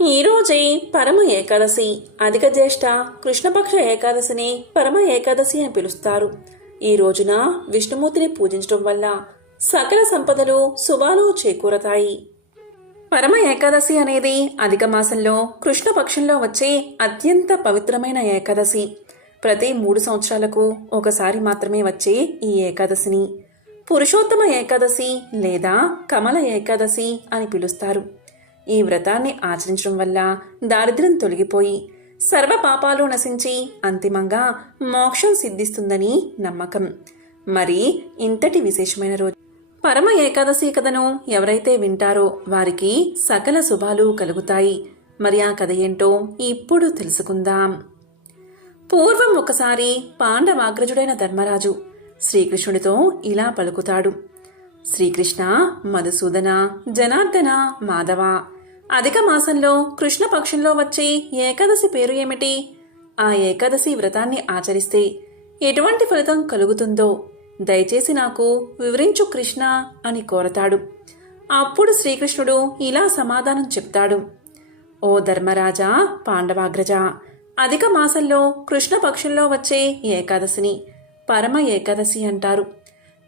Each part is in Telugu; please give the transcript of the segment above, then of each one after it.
ఈరోజే పరమ ఏకాదశి. అధిక జ్యేష్ఠ కృష్ణపక్ష ఏకాదశిని పరమ ఏకాదశి అని పిలుస్తారు. ఈ రోజున విష్ణుమూర్తిని పూజించడం వల్ల సకల సంపదలు శుభాలు చేకూరతాయి. పరమ ఏకాదశి అనేది అధిక మాసంలో కృష్ణపక్షంలో వచ్చే అత్యంత పవిత్రమైన ఏకాదశి. ప్రతి 3 సంవత్సరాలకు ఒకసారి మాత్రమే వచ్చే ఈ ఏకాదశిని పురుషోత్తమ ఏకాదశి లేదా కమల ఏకాదశి అని పిలుస్తారు. ఈ వ్రతాన్ని ఆచరించడం వల్ల దారిద్ర్యం తొలగిపోయి సర్వ పాపాలు నశించి అంతిమంగా మోక్షం సిద్ధిస్తుందని నమ్మకం. మరి ఇంతటి విశేషమైన రోజు పరమ ఏకాదశి కథను ఎవరైతే వింటారో వారికి సకల శుభాలు కలుగుతాయి. మరి ఆ కథ ఏంటో ఇప్పుడు తెలుసుకుందాం. పూర్వం ఒకసారి పాండవాగ్రజుడైన ధర్మరాజు శ్రీకృష్ణుడితో ఇలా పలుకుతాడు: శ్రీకృష్ణ, మధుసూదన, జనార్దన, మాధవ, అధిక మాసంలో కృష్ణపక్షంలో వచ్చే ఏకాదశి పేరు ఏమిటి? ఆ ఏకాదశి వ్రతాన్ని ఆచరిస్తే ఎటువంటి ఫలితం కలుగుతుందో దయచేసి నాకు వివరించు కృష్ణ అని కోరతాడు. అప్పుడు శ్రీకృష్ణుడు ఇలా సమాధానం చెప్తాడు: ఓ ధర్మరాజా, పాండవాగ్రజ, అధిక మాసంలో కృష్ణపక్షంలో వచ్చే ఏకాదశిని పరమ ఏకాదశి అంటారు.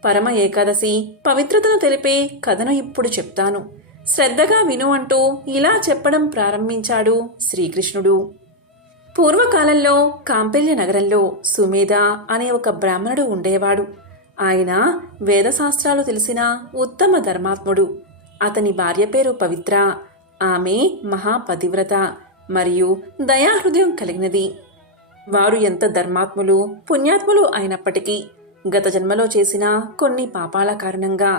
పరమ ఏకాదశి పవిత్రతను తెలిపే కథను ఇప్పుడు చెప్తాను, శ్రద్ధగా విను అంటూ ఇలా చెప్పడం ప్రారంభించాడు శ్రీకృష్ణుడు. పూర్వకాలంలో కాంపిల్య నగరంలో సుమేధ అనే ఒక బ్రాహ్మణుడు ఉండేవాడు. ఆయన వేదశాస్త్రాలు తెలిసిన ఉత్తమ ధర్మాత్ముడు. అతని భార్య పేరు పవిత్ర. ఆమె మహాపతివ్రత మరియు దయాహృదయం కలిగినది. వారు ఎంత ధర్మాత్ములు, పుణ్యాత్ములు అయినప్పటికీ గత జన్మలో చేసిన కొన్ని పాపాల కారణంగా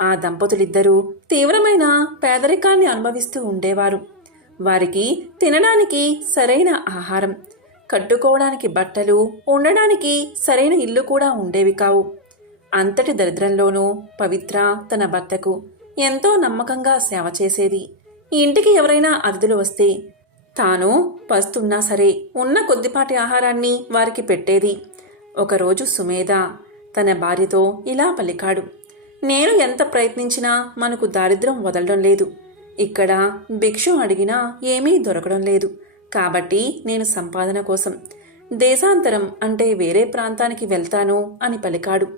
ఆ దంపతులిద్దరూ తీవ్రమైన పేదరికాన్ని అనుభవిస్తూ ఉండేవారు. వారికి తినడానికి సరైన ఆహారం, కట్టుకోవడానికి బట్టలు, ఉండడానికి సరైన ఇల్లు కూడా ఉండేవి కావు. అంతటి దరిద్రంలోనూ పవిత్ర తన భర్తకు ఎంతో నమ్మకంగా సేవ చేసేది. ఇంటికి ఎవరైనా అతిథులు వస్తే తాను పస్తున్నా సరే ఉన్న కొద్దిపాటి ఆహారాన్ని వారికి పెట్టేది. ఒకరోజు సుమేధ తన భార్యతో ఇలా పలికాడు: నేను ఎంత ప్రయత్నించినా మనకు దారిద్ర్యం వదలడం లేదు. ఇక్కడ భిక్షం అడిగినా ఏమీ దొరకడం లేదు. కాబట్టి నేను సంపాదన కోసం దేశాంతరం అంటే వేరే ప్రాంతానికి వెళ్తాను అని పలికాడు.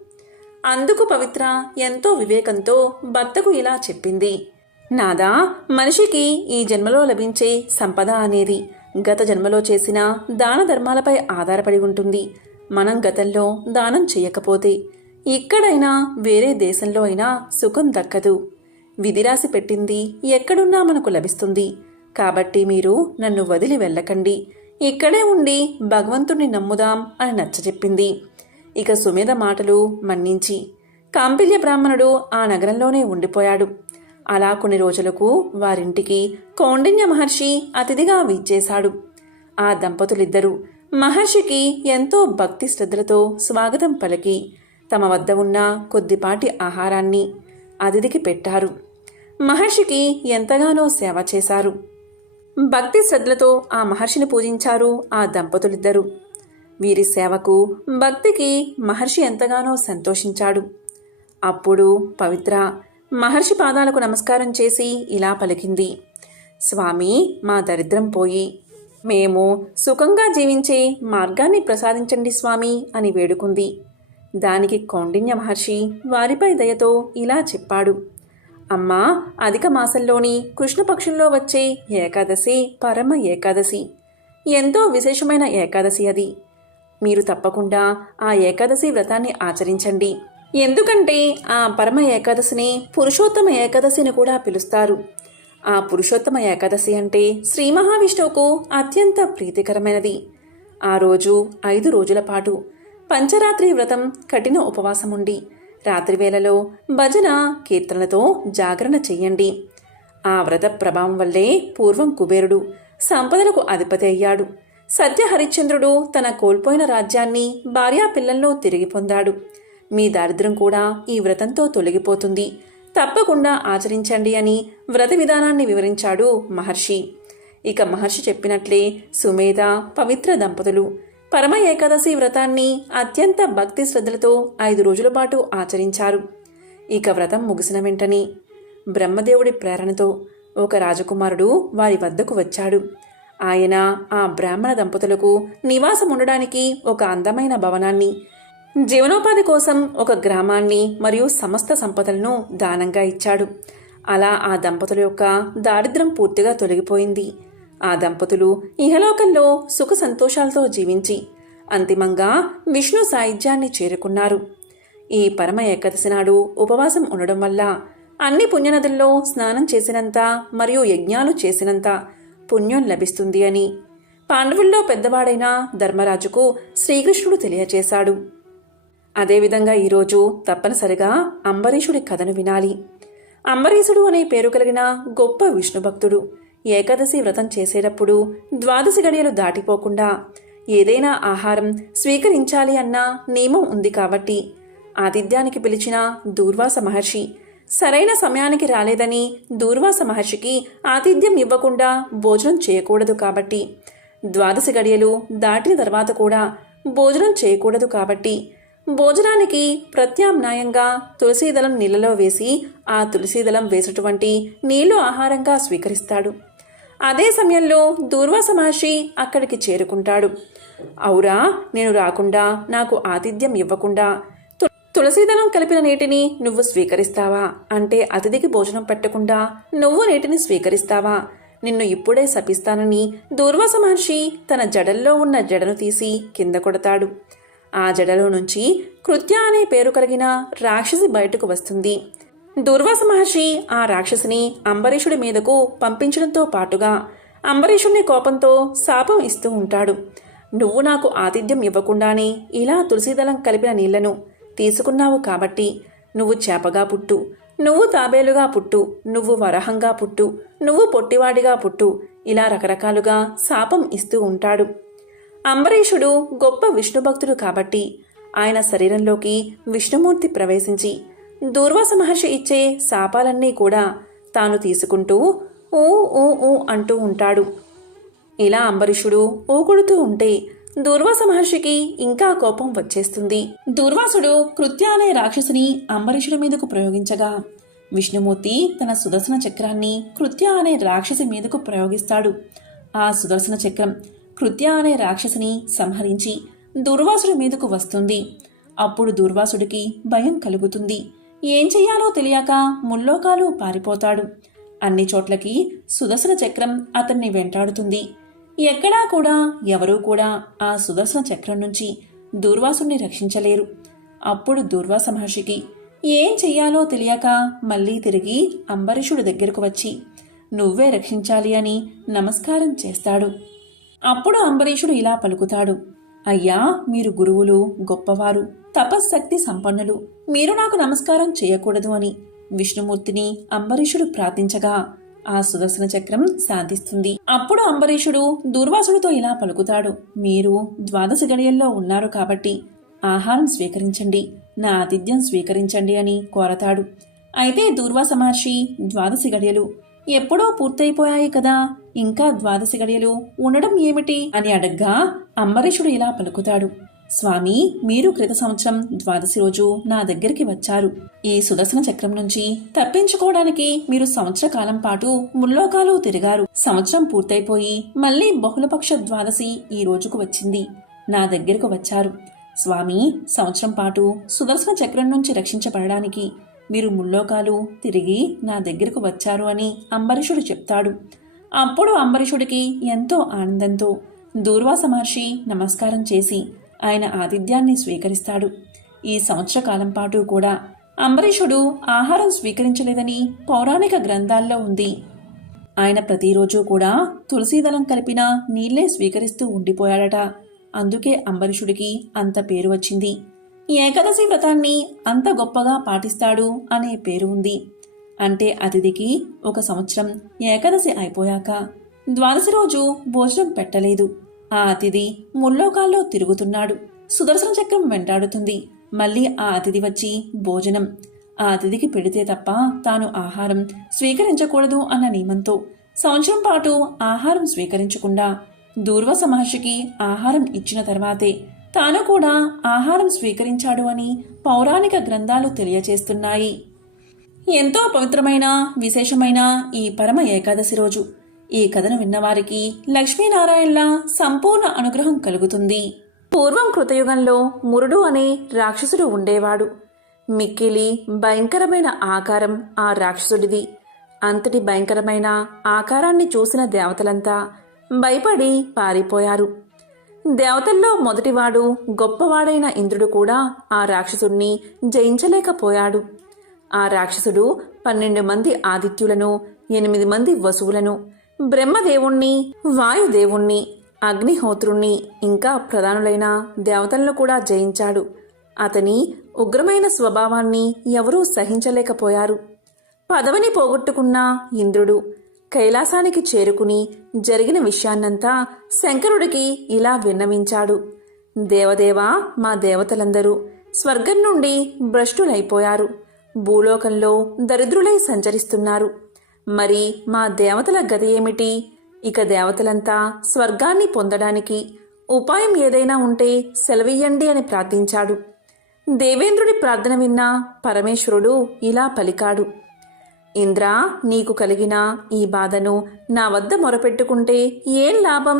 అందుకు పవిత్ర ఎంతో వివేకంతో భర్తకు ఇలా చెప్పింది: నాదా, మనిషికి ఈ జన్మలో లభించే సంపద అనేది గత జన్మలో చేసిన దాన ధర్మాలపై ఆధారపడి ఉంటుంది. మనం గతంలో దానం చేయకపోతే ఇక్కడైనా వేరే దేశంలో అయినా సుఖం దక్కదు. విధిరాసి పెట్టింది ఎక్కడున్నా మనకు లభిస్తుంది. కాబట్టి మీరు నన్ను వదిలి వెళ్ళకండి, ఇక్కడే ఉండి భగవంతుణ్ణి నమ్ముదాం అని నచ్చజెప్పింది. ఇక సుమేధ మాటలు మన్నించి కాంపిల్య బ్రాహ్మణుడు ఆ నగరంలోనే ఉండిపోయాడు. అలా కొన్ని రోజులకు వారింటికి కౌండిన్య మహర్షి అతిథిగా విచ్చేశాడు. ఆ దంపతులిద్దరూ మహర్షికి ఎంతో భక్తి శ్రద్ధలతో స్వాగతం పలికి తమ వద్ద ఉన్న కొద్దిపాటి ఆహారాన్ని అతిథికి పెట్టారు. మహర్షికి ఎంతగానో సేవ చేశారు. భక్తి శ్రద్ధలతో ఆ మహర్షిని పూజించారు ఆ దంపతులిద్దరూ. వీరి సేవకు, భక్తికి మహర్షి ఎంతగానో సంతోషించాడు. అప్పుడు పవిత్ర మహర్షి పాదాలకు నమస్కారం చేసి ఇలా పలికింది: స్వామి, మా దరిద్రం పోయి మేము సుఖంగా జీవించే మార్గాన్ని ప్రసాదించండి స్వామి అని వేడుకుంది. దానికి కౌండిన్య మహర్షి వారిపై దయతో ఇలా చెప్పాడు: అమ్మా, అధిక మాసంలోని కృష్ణపక్షంలో వచ్చే ఏకాదశి పరమ ఏకాదశి. ఎంతో విశేషమైన ఏకాదశి అది. మీరు తప్పకుండా ఆ ఏకాదశి వ్రతాన్ని ఆచరించండి. ఎందుకంటే ఆ పరమ ఏకాదశిని పురుషోత్తమ ఏకాదశిని కూడా పిలుస్తారు. ఆ పురుషోత్తమ ఏకాదశి అంటే శ్రీ మహావిష్ణువుకు అత్యంత ప్రీతికరమైనది. ఆ రోజు 5 రోజుల పాటు పంచరాత్రి వ్రతం కఠిన ఉపవాసముండి రాత్రివేళలో భజన కీర్తనలతో జాగరణ చెయ్యండి. ఆ వ్రత ప్రభావం వల్లే పూర్వం కుబేరుడు సంపదలకు అధిపతి అయ్యాడు. సత్య హరిశ్చంద్రుడు తన కోల్పోయిన రాజ్యాన్ని, భార్యా పిల్లలను తిరిగి పొందాడు. మీ దారిద్ర్యం కూడా ఈ వ్రతంతో తొలగిపోతుంది. తప్పకుండా ఆచరించండి అని వ్రత విధానాన్ని వివరించాడు మహర్షి. ఇక మహర్షి చెప్పినట్లే సుమేధ, పవిత్ర దంపతులు పరమ ఏకాదశి వ్రతాన్ని అత్యంత భక్తి శ్రద్ధలతో 5 రోజుల పాటు ఆచరించారు. ఇక వ్రతం ముగిసిన వెంటనే బ్రహ్మదేవుడి ప్రేరణతో ఒక రాజకుమారుడు వారి వద్దకు వచ్చాడు. ఆయన ఆ బ్రాహ్మణ దంపతులకు నివాసం ఉండడానికి ఒక అందమైన భవనాన్ని, జీవనోపాధి కోసం ఒక గ్రామాన్ని మరియు సమస్త సంపదలను దానంగా ఇచ్చాడు. అలా ఆ దంపతుల యొక్క దారిద్ర్యం పూర్తిగా తొలగిపోయింది. ఆ దంపతులు ఇహలోకంలో సుఖ సంతోషాలతో జీవించి అంతిమంగా విష్ణు సాయుధ్యాన్ని చేరుకున్నారు. ఈ పరమ ఏకాదశి నాడు ఉపవాసం ఉండడం వల్ల అన్ని పుణ్యనదుల్లో స్నానం చేసినంత మరియు యజ్ఞాలు చేసినంత పుణ్యం లభిస్తుంది అని పాండవుల్లో పెద్దవాడైన ధర్మరాజుకు శ్రీకృష్ణుడు తెలియచేశాడు. అదేవిధంగా ఈరోజు తప్పనిసరిగా అంబరీషుడి కథను వినాలి. అంబరీషుడు అనే పేరు కలిగిన గొప్ప విష్ణు భక్తుడు. ఏకాదశి వ్రతం చేసేటప్పుడు ద్వాదశి గడియలు దాటిపోకుండా ఏదైనా ఆహారం స్వీకరించాలి అన్న నియమం ఉంది. కాబట్టి ఆతిథ్యానికి పిలిచిన దూర్వాస మహర్షి సరైన సమయానికి రాలేదని దూర్వాస మహర్షికి ఆతిథ్యం ఇవ్వకుండా భోజనం చేయకూడదు. కాబట్టి ద్వాదశి గడియలు దాటిన తర్వాత కూడా భోజనం చేయకూడదు. కాబట్టి భోజనానికి ప్రత్యామ్నాయంగా తులసీదళం నీళ్లలో వేసి ఆ తులసీదళం వేసినటువంటి నీళ్లు ఆహారంగా స్వీకరిస్తాడు. అదే సమయంలో దూర్వాస మహర్షి అక్కడికి చేరుకుంటాడు. ఔరా, నేను రాకుండా నాకు ఆతిథ్యం ఇవ్వకుండా తులసీదళం కలిపిన నీటిని నువ్వు స్వీకరిస్తావా? అంటే అతిథికి భోజనం పెట్టకుండా నువ్వు నీటిని స్వీకరిస్తావా? నిన్ను ఇప్పుడే శపిస్తానని దూర్వాస మహర్షి తన జడల్లో ఉన్న జడను తీసి కింద కొడతాడు. ఆ జడలో నుంచి కృత్య అనే పేరు కలిగిన రాక్షసి బయటకు వస్తుంది. దూర్వాస మహర్షి ఆ రాక్షసిని అంబరీషుడి మీదకు పంపించడంతో పాటుగా అంబరీషుడిని కోపంతో శాపం ఇస్తూ ఉంటాడు. నువ్వు నాకు ఆతిథ్యం ఇవ్వకుండానే ఇలా తులసీదళం కలిపిన నీళ్లను తీసుకున్నావు కాబట్టి నువ్వు చేపగా పుట్టు, నువ్వు తాబేలుగా పుట్టు, నువ్వు వరహంగా పుట్టు, నువ్వు పొట్టివాడిగా పుట్టు, ఇలా రకరకాలుగా శాపం ఇస్తూ ఉంటాడు. అంబరీషుడు గొప్ప విష్ణు భక్తుడు కాబట్టి ఆయన శరీరంలోకి విష్ణుమూర్తి ప్రవేశించి దూర్వాస మహర్షి ఇచ్చే శాపాలన్నీ కూడా తాను తీసుకుంటూ ఊ ఊ ఊ అంటూ ఉంటాడు. ఇలా అంబరీషుడు ఊకుడుతూ ఉంటే దూర్వాస మహర్షికి ఇంకా కోపం వచ్చేస్తుంది. దూర్వాసుడు కృత్య అనే రాక్షసిని అంబరీషుడి మీదకు ప్రయోగించగా విష్ణుమూర్తి తన సుదర్శన చక్రాన్ని కృత్య అనే రాక్షసి మీదకు ప్రయోగిస్తాడు. ఆ సుదర్శన చక్రం కృత్య అనే రాక్షసిని సంహరించి దూర్వాసుడి మీదకు వస్తుంది. అప్పుడు దూర్వాసుడికి భయం కలుగుతుంది. ఏం చెయ్యాలో తెలియక ముల్లోకాలు పారిపోతాడు. అన్ని చోట్లకి సుదర్శన చక్రం అతన్ని వెంటాడుతుంది. ఎక్కడా కూడా ఎవరూ కూడా ఆ సుదర్శన చక్రం నుంచి దూర్వాసుడిని రక్షించలేరు. అప్పుడు దూర్వాస మహర్షికి ఏం చెయ్యాలో తెలియక మళ్ళీ తిరిగి అంబరీషుడి దగ్గరకు వచ్చి నువ్వే రక్షించాలి అని నమస్కారం చేస్తాడు. అప్పుడు అంబరీషుడు ఇలా పలుకుతాడు. అయ్యా, మీరు గురువులు, గొప్పవారు, తపశ్శక్తి సంపన్నులు, మీరు నాకు నమస్కారం చేయకూడదు అని విష్ణుమూర్తిని అంబరీషుడు ప్రార్థించగా ఆ సుదర్శన చక్రం శాంతిస్తుంది. అప్పుడు అంబరీషుడు దూర్వాసుడితో ఇలా పలుకుతాడు. మీరు ద్వాదశి గడియల్లో ఉన్నారు కాబట్టి ఆహారం స్వీకరించండి, నా ఆతిథ్యం స్వీకరించండి అని కోరతాడు. అయితే దూర్వాస మహర్షి ద్వాదశి గడియలు ఎప్పుడో పూర్తయిపోయాయి కదా, ఇంకా ద్వాదశి గడియలు ఉండడం ఏమిటి అని అడగ్గా అంబరీషుడు ఇలా పలుకుతాడు. స్వామి, మీరు క్రిత సంవత్సరం ద్వాదశి రోజు నా దగ్గరికి వచ్చారు. ఈ సుదర్శన చక్రం నుంచి తప్పించుకోవడానికి మీరు సంవత్సర కాలం పాటు ముల్లోకాలు తిరిగారు. సంవత్సరం పూర్తయిపోయి మళ్లీ బహుళపక్ష ద్వాదశి ఈ రోజుకు వచ్చింది. నా దగ్గరకు వచ్చారు. స్వామి, సంవత్సరం పాటు సుదర్శన చక్రం నుంచి రక్షించబడడానికి మీరు ముల్లోకాలు తిరిగి నా దగ్గరకు వచ్చారు అని అంబరీషుడు చెప్తాడు. అప్పుడు అంబరీషుడికి ఎంతో ఆనందంతో దూర్వాస మహర్షి నమస్కారం చేసి ఆయన ఆతిథ్యాన్ని స్వీకరిస్తాడు. ఈ సంవత్సర కాలం పాటు కూడా అంబరీషుడు ఆహారం స్వీకరించలేదని పౌరాణిక గ్రంథాల్లో ఉంది. ఆయన ప్రతిరోజు కూడా తులసీదళం కలిపిన నీళ్లే స్వీకరిస్తూ ఉండిపోయాడట. అందుకే అంబరీషుడికి అంత పేరు వచ్చింది. ఏకాదశి వ్రతాన్ని అంత గొప్పగా పాటిస్తాడు అనే పేరు ఉంది. అంటే అతిథికి ఒక సంవత్సరం ఏకాదశి అయిపోయాక ద్వాదశి రోజు భోజనం పెట్టలేదు. ఆ అతిథి ముల్లోకాల్లో తిరుగుతున్నాడు. సుదర్శన చక్రం వెంటాడుతుంది. మళ్ళీ ఆ అతిథి వచ్చి భోజనం ఆ అతిథికి పెడితే తప్ప తాను ఆహారం స్వీకరించకూడదు అన్న నియమంతో సంవత్సరం పాటు ఆహారం స్వీకరించకుండా దూర్వాస మహర్షికి ఆహారం ఇచ్చిన తర్వాతే తాను కూడా ఆహారం స్వీకరించాడు అని పౌరాణిక గ్రంథాలు తెలియచేస్తున్నాయి. ఎంతో పవిత్రమైన విశేషమైన ఈ పరమ ఏకాదశి రోజు ఈ కథను విన్నవారికి లక్ష్మీనారాయణల సంపూర్ణ అనుగ్రహం కలుగుతుంది. పూర్వం కృతయుగంలో మురుడు అనే రాక్షసుడు ఉండేవాడు. మిక్కిలి భయంకరమైన ఆకారం ఆ రాక్షసుడిది. అంతటి భయంకరమైన ఆకారాన్ని చూసిన దేవతలంతా భయపడి పారిపోయారు. దేవతల్లో మొదటివాడు గొప్పవాడైన ఇంద్రుడు కూడా ఆ రాక్షసుడిని జయించలేకపోయాడు. ఆ రాక్షసుడు 12 మంది ఆదిత్యులను, 8 మంది వసువులను, బ్రహ్మదేవుణ్ణి, వాయుదేవుణ్ణి, అగ్నిహోత్రుణ్ణి, ఇంకా ప్రధానులైన దేవతలను కూడా జయించాడు. అతని ఉగ్రమైన స్వభావాన్ని ఎవరూ సహించలేకపోయారు. పదవిని పోగొట్టుకున్న ఇంద్రుడు కైలాసానికి చేరుకుని జరిగిన విషయాన్నంతా శంకరుడికి ఇలా విన్నవించాడు. దేవదేవా, మా దేవతలందరూ స్వర్గం నుండి భ్రష్టులైపోయారు. భూలోకంలో దరిద్రులై సంచరిస్తున్నారు. మరి మా దేవతల గతి ఏమిటి? ఇక దేవతలంతా స్వర్గాన్ని పొందడానికి ఉపాయం ఏదైనా ఉంటే సెలవియ్యండి అని ప్రార్థించాడు. దేవేంద్రుడి ప్రార్థన విన్న పరమేశ్వరుడు ఇలా పలికాడు. ఇంద్రా, నీకు కలిగిన ఈ బాధను నా వద్ద మొరపెట్టుకుంటే ఏం లాభం?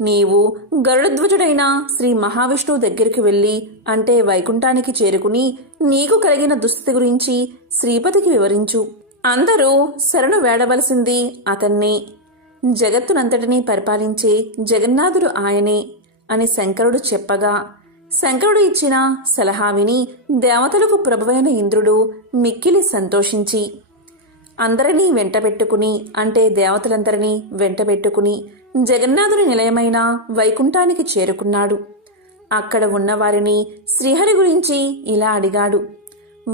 నీవు గరుడధ్వజుడైన శ్రీ మహావిష్ణువు దగ్గరికి వెళ్ళి, అంటే వైకుంఠానికి చేరుకుని నీకు కలిగిన దుస్థితి గురించి శ్రీపతికి వివరించు. అందరూ శరణు వేడవలసింది అతన్నే. జగత్తునంతటినీ పరిపాలించే జగన్నాథుడు ఆయనే అని శంకరుడు చెప్పగా, శంకరుడు ఇచ్చిన సలహా విని దేవతలకు ప్రభువైన ఇంద్రుడు మిక్కిలి సంతోషించి అందరినీ వెంటబెట్టుకుని, అంటే దేవతలందరినీ వెంటబెట్టుకుని జగన్నాథుని నిలయమైన వైకుంఠానికి చేరుకున్నాడు. అక్కడ ఉన్నవారిని శ్రీహరి గురించి ఇలా అడిగాడు.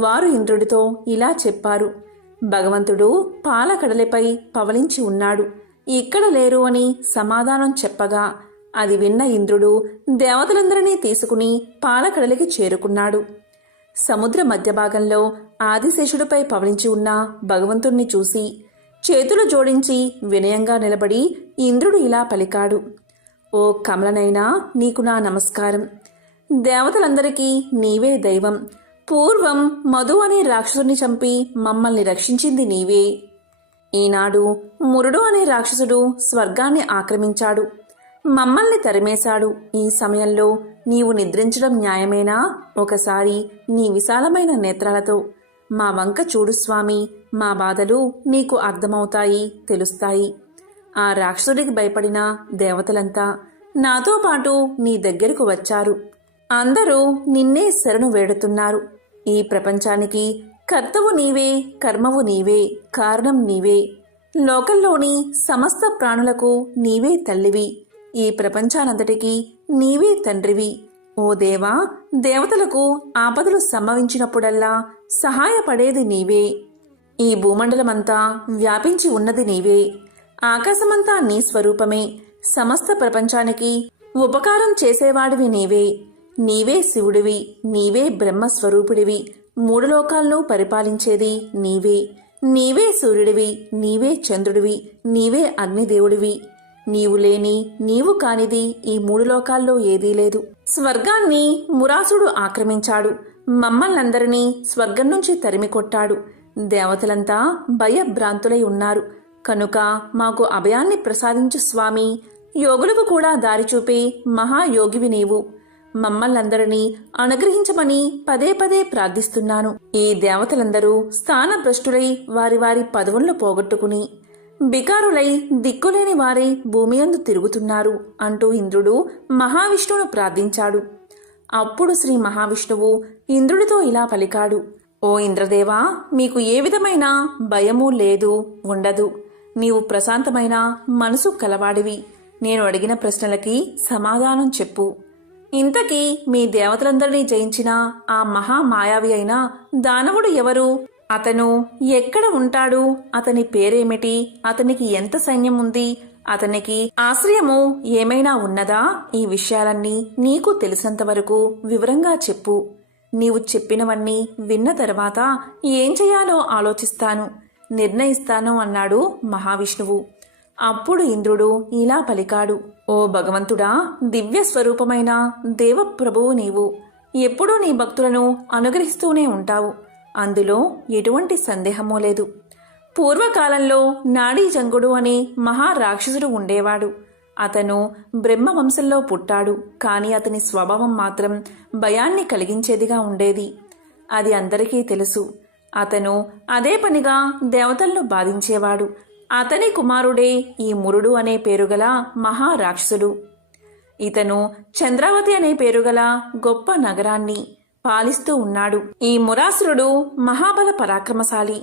వారు ఇంద్రుడితో ఇలా చెప్పారు. భగవంతుడు పాలకడలిపై పవలించి ఉన్నాడు, ఇక్కడ లేరు అని సమాధానం చెప్పగా, అది విన్న ఇంద్రుడు దేవతలందరినీ తీసుకుని పాలకడలికి చేరుకున్నాడు. సముద్ర మధ్య భాగంలో ఆదిశేషుడిపై పవలించి ఉన్న భగవంతుణ్ణి చూసి చేతులు జోడించి వినయంగా నిలబడి ఇంద్రుడు ఇలా పలికాడు. ఓ కమలనైనా, నీకు నా నమస్కారం. దేవతలందరికీ నీవే దైవం. పూర్వం మధు అనే రాక్షసుని చంపి మమ్మల్ని రక్షించింది నీవే. ఈనాడు మురుడు అనే రాక్షసుడు స్వర్గాన్ని ఆక్రమించాడు, మమ్మల్ని తరిమేశాడు. ఈ సమయంలో నీవు నిద్రించడం న్యాయమేనా? ఒకసారి నీ విశాలమైన నేత్రాలతో మా వంక చూడు స్వామి. మా బాధలు నీకు అర్థమవుతాయి, తెలుస్తాయి. ఆ రాక్షసుడికి భయపడిన దేవతలంతా నాతో పాటు నీ దగ్గరకు వచ్చారు. అందరూ నిన్నే శరణు వేడుతున్నారు. ఈ ప్రపంచానికి కర్తవు నీవే, కర్మవు నీవే, కారణం నీవే. లోకంలోని సమస్త ప్రాణులకు నీవే తల్లివి. ఈ ప్రపంచానంతటికీ నీవే తండ్రివి. ఓ దేవా, దేవతలకు ఆపదలు సంభవించినప్పుడల్లా సహాయపడేది నీవే. ఈ భూమండలమంతా వ్యాపించి ఉన్నది నీవే. ఆకాశమంతా నీ స్వరూపమే. సమస్త ప్రపంచానికి ఉపకారం చేసేవాడివి నీవే. నీవే శివుడివి, నీవే బ్రహ్మస్వరూపుడివి. 3 లోకాలను పరిపాలించేది నీవే. నీవే సూర్యుడివి, నీవే చంద్రుడివి, నీవే అగ్నిదేవుడివి. నీవు లేని, నీవు కానిది ఈ 3 లోకాల్లో ఏదీ లేదు. స్వర్గాన్ని మురాసుడు ఆక్రమించాడు. మమ్మల్నందరినీ స్వర్గం నుంచి తరిమికొట్టాడు. దేవతలంతా భయభ్రాంతులై ఉన్నారు. కనుక మాకు అభయాన్ని ప్రసాదించు స్వామి. యోగులకు కూడా దారి చూపే మహాయోగివి నీవు. మమ్మల్నందరినీ అనుగ్రహించమని పదే పదే ప్రార్థిస్తున్నాను. ఈ దేవతలందరూ స్థానభ్రష్టులై వారి వారి పదవులను పోగొట్టుకుని బికారులై దిక్కులేని వారై భూమియందు తిరుగుతున్నారు అంటూ ఇంద్రుడు మహావిష్ణువును ప్రార్థించాడు. అప్పుడు శ్రీ మహావిష్ణువు ఇంద్రుడితో ఇలా పలికాడు. ఓ ఇంద్రదేవా, మీకు ఏ విధమైన భయమూ లేదు, ఉండదు. నీవు ప్రశాంతమైన మనసు కలవాడివి. నేను అడిగిన ప్రశ్నలకి సమాధానం చెప్పు. ఇంతకీ మీ దేవతలందరినీ జయించిన ఆ మహామాయావి అయిన దానవుడు ఎవరు? అతను ఎక్కడ ఉంటాడు? అతని పేరేమిటి? అతనికి ఎంత సైన్యం ఉంది? అతనికి ఆశ్రయము ఏమైనా ఉన్నదా? ఈ విషయాలన్నీ నీకు తెలిసినంతవరకు వివరంగా చెప్పు. నీవు చెప్పినవన్నీ విన్న తర్వాత ఏం చేయాలో ఆలోచిస్తాను, నిర్ణయిస్తాను అన్నాడు మహావిష్ణువు. అప్పుడు ఇంద్రుడు ఇలా పలికాడు. ఓ భగవంతుడా, దివ్య స్వరూపమైన దేవప్రభువు నీవు. ఎప్పుడూ నీ భక్తులను అనుగ్రహిస్తూనే ఉంటావు. అందులో ఎటువంటి సందేహమూ లేదు. పూర్వకాలంలో నాడీజంగుడు అనే మహారాక్షసుడు ఉండేవాడు. అతను బ్రహ్మవంశంలో పుట్టాడు. కాని అతని స్వభావం మాత్రం భయాన్ని కలిగించేదిగా ఉండేది. అది అందరికీ తెలుసు. అతను అదే పనిగా దేవతలను బాధించేవాడు. అతని కుమారుడే ఈ మురుడు అనే పేరుగల మహారాక్షసుడు. ఇతను చంద్రావతి అనే పేరుగల గొప్ప నగరాన్ని పాలిస్తూ ఉన్నాడు. ఈ మురాసురుడు మహాబల పరాక్రమశాలి,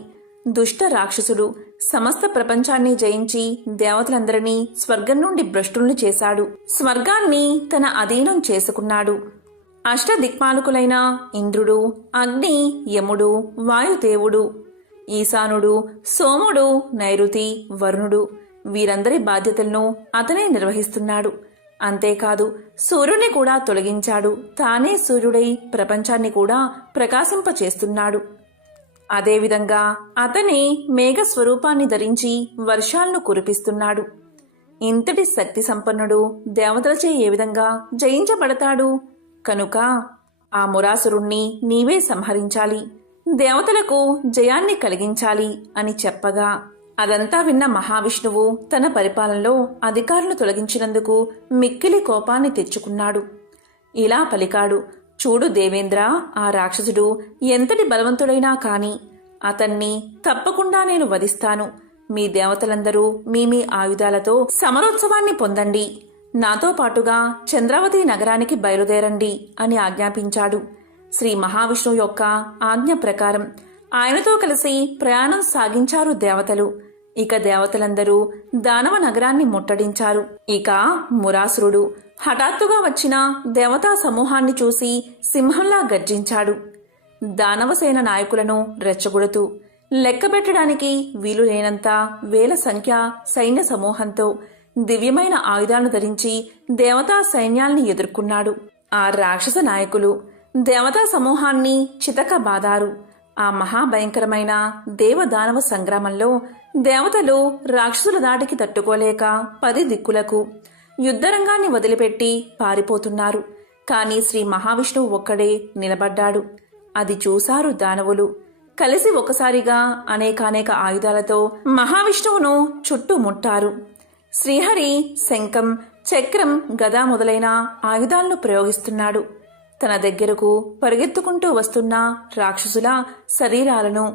దుష్ట రాక్షసుడు. సమస్త ప్రపంచాన్ని జయించి దేవతలందరినీ స్వర్గం నుండి భ్రష్టుల్ని చేశాడు. స్వర్గాన్ని తన అధీనం చేసుకున్నాడు. అష్టదిక్పాలకులైన ఇంద్రుడు, అగ్ని, యముడు, వాయుదేవుడు, ఈశానుడు, సోముడు, నైరుతి, వరుణుడు వీరందరి బాధ్యతలను అతనే నిర్వహిస్తున్నాడు. అంతేకాదు సూర్యుని కూడా తొలగించాడు. తానే సూర్యుడై ప్రపంచాన్ని కూడా ప్రకాశింపచేస్తున్నాడు. అదేవిధంగా అతనే మేఘ స్వరూపాన్ని ధరించి వర్షాలను కురిపిస్తున్నాడు. ఇంతటి శక్తి సంపన్నుడు దేవతలచే ఏ విధంగా జయించబడతాడు? కనుక ఆ మురాసురుణ్ణి నీవే సంహరించాలి, దేవతలకు జయాన్ని కలిగించాలి అని చెప్పగా అదంతా విన్న మహావిష్ణువు తన పరిపాలనలో అధికారులు తొలగించినందుకు మిక్కిలి కోపాన్ని తెచ్చుకున్నాడు. ఇలా పలికాడు, చూడు దేవేంద్ర, ఆ రాక్షసుడు ఎంతటి బలవంతుడైనా కాని అతన్ని తప్పకుండా నేను వధిస్తాను. మీ దేవతలందరూ మీ మీ ఆయుధాలతో సమరోత్సవాన్ని పొందండి. నాతో పాటుగా చంద్రావతి నగరానికి బయలుదేరండి అని ఆజ్ఞాపించాడు. శ్రీ మహావిష్ణువు యొక్క ఆజ్ఞ ప్రకారం ఆయనతో కలిసి ప్రయాణం సాగించారు దేవతలు. ఇక దేవతలందరూ దానవ నగరాన్ని ముట్టడించారు. ఇక మురాసురుడు హఠాత్తుగా వచ్చిన దేవతా సమూహాన్ని చూసి సింహంలా గర్జించాడు. దానవసేన నాయకులను రెచ్చగొడుతూ లెక్కబెట్టడానికి వీలు లేనంత వేల సంఖ్య సైన్య సమూహంతో దివ్యమైన ఆయుధాలను ధరించి దేవతా సైన్యాల్ని ఎదుర్కొన్నాడు. ఆ రాక్షస నాయకులు దేవతా సమూహాన్ని చితకబాదారు. ఆ మహాభయంకరమైన దేవదానవ సంగ్రామంలో దేవతలు రాక్షసుల దాటికి తట్టుకోలేక 10 దిక్కులకు యుద్ధరంగాన్ని వదిలిపెట్టి పారిపోతున్నారు. కాని శ్రీ మహావిష్ణువు ఒక్కడే నిలబడ్డాడు. అది చూశారు దానవులు. కలిసి ఒకసారిగా అనేకానేక ఆయుధాలతో మహావిష్ణువును చుట్టుముట్టారు. శ్రీహరి శంఖం, చక్రం, గద మొదలైన ఆయుధాలను ప్రయోగిస్తున్నాడు. తన దగ్గరకు పరిగెత్తుకుంటూ వస్తున్న రాక్షసుల శరీరాలను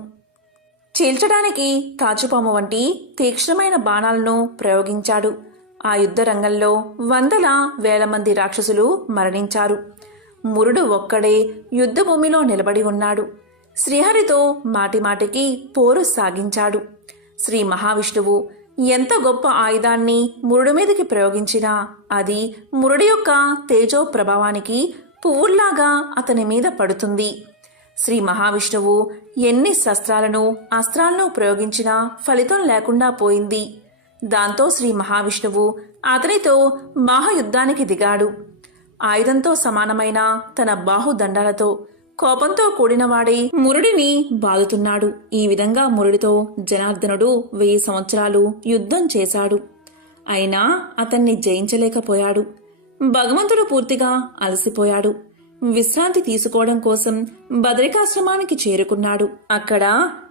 చీల్చడానికి తాచుపాము వంటి తీక్ష్ణమైన బాణాలను ప్రయోగించాడు. ఆ యుద్ధ రంగంలో వందల వేల మంది రాక్షసులు మరణించారు. మురుడు ఒక్కడే యుద్ధభూమిలో నిలబడి ఉన్నాడు. శ్రీహరితో మాటిమాటికి పోరు సాగించాడు. శ్రీ మహావిష్ణువు ఎంత గొప్ప ఆయుధాన్ని మురుడు మీదకి ప్రయోగించినా అది మురుడు యొక్క తేజో ప్రభావానికి పువ్వుల్లాగా అతని మీద పడుతుంది. శ్రీ మహావిష్ణువు ఎన్ని శస్త్రాలను అస్త్రాలను ప్రయోగించినా ఫలితం లేకుండా పోయింది. దాంతో శ్రీ మహావిష్ణువు అతనితో బాహయుద్ధానికి దిగాడు. ఆయుధంతో సమానమైన తన బాహుదండాలతో కోపంతో కూడినవాడే మురుడిని బాదుతున్నాడు. ఈ విధంగా మురుడితో జనార్దనుడు 1000 సంవత్సరాలు యుద్ధం చేశాడు. అయినా అతన్ని జయించలేకపోయాడు. భగవంతుడు పూర్తిగా అలసిపోయాడు. విశ్రాంతి తీసుకోవడం కోసం బదరికాశ్రమానికి చేరుకున్నాడు. అక్కడ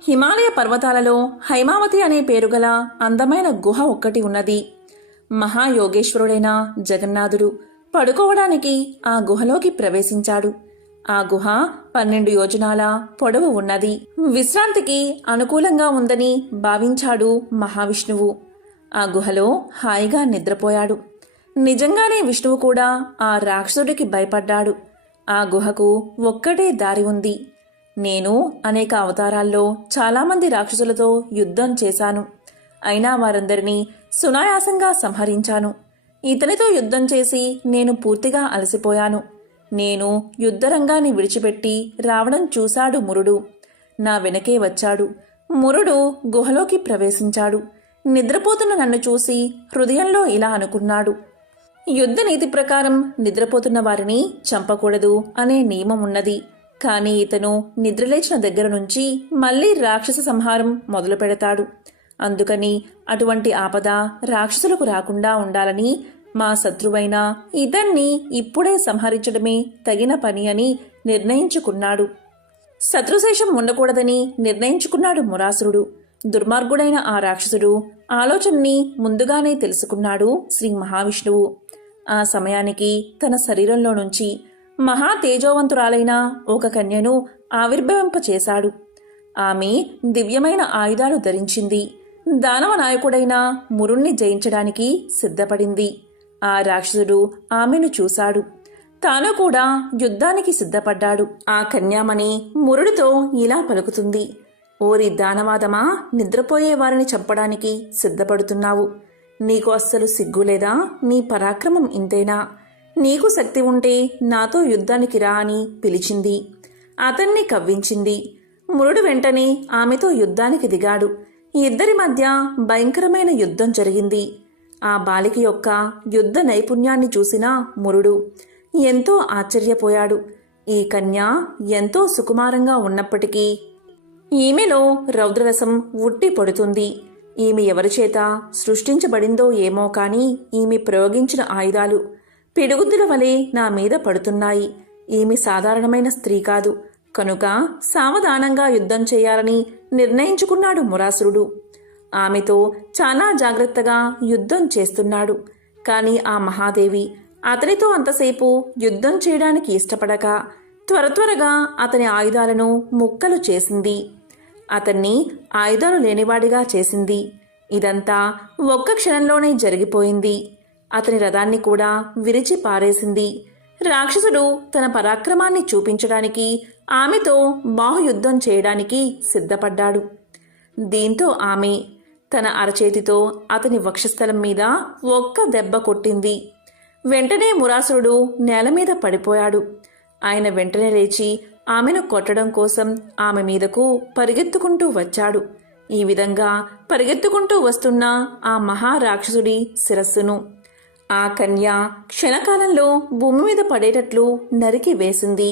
హిమాలయ పర్వతాలలో హైమావతి అనే పేరుగల అందమైన గుహ ఒక్కటి ఉన్నది. మహాయోగేశ్వరుడైన జగన్నాథుడు పడుకోవడానికి ఆ గుహలోకి ప్రవేశించాడు. ఆ గుహ 12 యోజనాల పొడవు ఉన్నది. విశ్రాంతికి అనుకూలంగా ఉందని భావించాడు మహావిష్ణువు. ఆ గుహలో హాయిగా నిద్రపోయాడు. నిజంగానే విష్ణువు కూడా ఆ రాక్షసుడికి భయపడ్డాడు. ఆ గుహకు ఒక్కటే దారి ఉంది. నేను అనేక అవతారాల్లో చాలామంది రాక్షసులతో యుద్ధం చేశాను. అయినా వారందరినీ సునాయాసంగా సంహరించాను. ఇతనితో యుద్ధం చేసి నేను పూర్తిగా అలసిపోయాను. నేను యుద్ధరంగాన్ని విడిచిపెట్టి రావడం చూశాడు మురుడు. నా వెనకే వచ్చాడు. మురుడు గుహలోకి ప్రవేశించాడు. నిద్రపోతున్న నన్ను చూసి హృదయంలో ఇలా అనుకున్నాడు, యుద్ధ నీతి ప్రకారం నిద్రపోతున్న వారిని చంపకూడదు అనే నియమం ఉన్నది. కాని ఇతను నిద్రలేచిన దగ్గర నుంచి మళ్లీ రాక్షస సంహారం మొదలు పెడతాడు. అందుకని అటువంటి ఆపద రాక్షసులకు రాకుండా ఉండాలని మా శత్రువైన ఇతన్ని ఇప్పుడే సంహరించడమే తగిన పని అని నిర్ణయించుకున్నాడు. శత్రుశేషం ఉండకూడదని నిర్ణయించుకున్నాడు మురాసురుడు. దుర్మార్గుడైన ఆ రాక్షసుడు ఆలోచనని ముందుగానే తెలుసుకున్నాడు శ్రీ మహావిష్ణువు. ఆ సమయానికి తన శరీరంలో నుంచి మహా తేజోవంతురాలైన ఒక కన్యను ఆవిర్భవింపచేశాడు. ఆమె దివ్యమైన ఆయుధాలు ధరించింది. దానవ నాయకుడైన మురుణ్ణి జయించడానికి సిద్ధపడింది. ఆ రాక్షసుడు ఆమెను చూశాడు. తాను కూడా యుద్ధానికి సిద్ధపడ్డాడు. ఆ కన్యామణి మురుడితో ఇలా పలుకుతుంది: ఓరి దానవాదమా, నిద్రపోయే వారిని చంపడానికి సిద్ధపడుతున్నావు. నీకు అస్సలు సిగ్గులేదా? నీ పరాక్రమం ఇంతేనా? నీకు శక్తి ఉంటే నాతో యుద్ధానికి రా అని పిలిచింది. అతన్ని కవ్వించింది. మురుడు వెంటనే ఆమెతో యుద్ధానికి దిగాడు. ఇద్దరి మధ్య భయంకరమైన యుద్ధం జరిగింది. ఆ బాలిక యొక్క యుద్ధ నైపుణ్యాన్ని చూసిన మురుడు ఎంతో ఆశ్చర్యపోయాడు. ఈ కన్య ఎంతో సుకుమారంగా ఉన్నప్పటికీ ఈమెలో రౌద్రరసం ఉట్టి పడుతుంది. ఈమె ఎవరిచేత సృష్టించబడిందో ఏమో కాని ఈమె ప్రయోగించిన ఆయుధాలు పిడుగుద్దుల వలె నా మీద పడుతున్నాయి. ఈమె సాధారణమైన స్త్రీ కాదు. కనుక సావధానంగా యుద్ధం చేయాలని నిర్ణయించుకున్నాడు మురాసురుడు. ఆమెతో చాలా జాగ్రత్తగా యుద్ధం చేస్తున్నాడు. కాని ఆ మహాదేవి అతనితో అంతసేపు యుద్ధం చేయడానికి ఇష్టపడక త్వరగా అతని ఆయుధాలను ముక్కలు చేసింది. అతన్ని ఆయుధాలు లేనివాడిగా చేసింది. ఇదంతా ఒక్క క్షణంలోనే జరిగిపోయింది. అతని రథాన్ని కూడా విరిచి పారేసింది. రాక్షసుడు తన పరాక్రమాన్ని చూపించడానికి ఆమెతో బాహుయుద్ధం చేయడానికి సిద్ధపడ్డాడు. దీంతో ఆమె తన అరచేతితో అతని వక్షస్థలం మీద ఒక్క దెబ్బ కొట్టింది. వెంటనే మురాసురుడు నేల మీద పడిపోయాడు. ఆయన వెంటనే లేచి ఆమెను కొట్టడం కోసం ఆమె మీదకు పరిగెత్తుకుంటూ వచ్చాడు. ఈ విధంగా పరిగెత్తుకుంటూ వస్తున్న ఆ మహారాక్షసుడి శిరస్సును ఆ కన్య క్షణకాలంలో భూమి మీద పడేటట్లు నరికి వేసింది.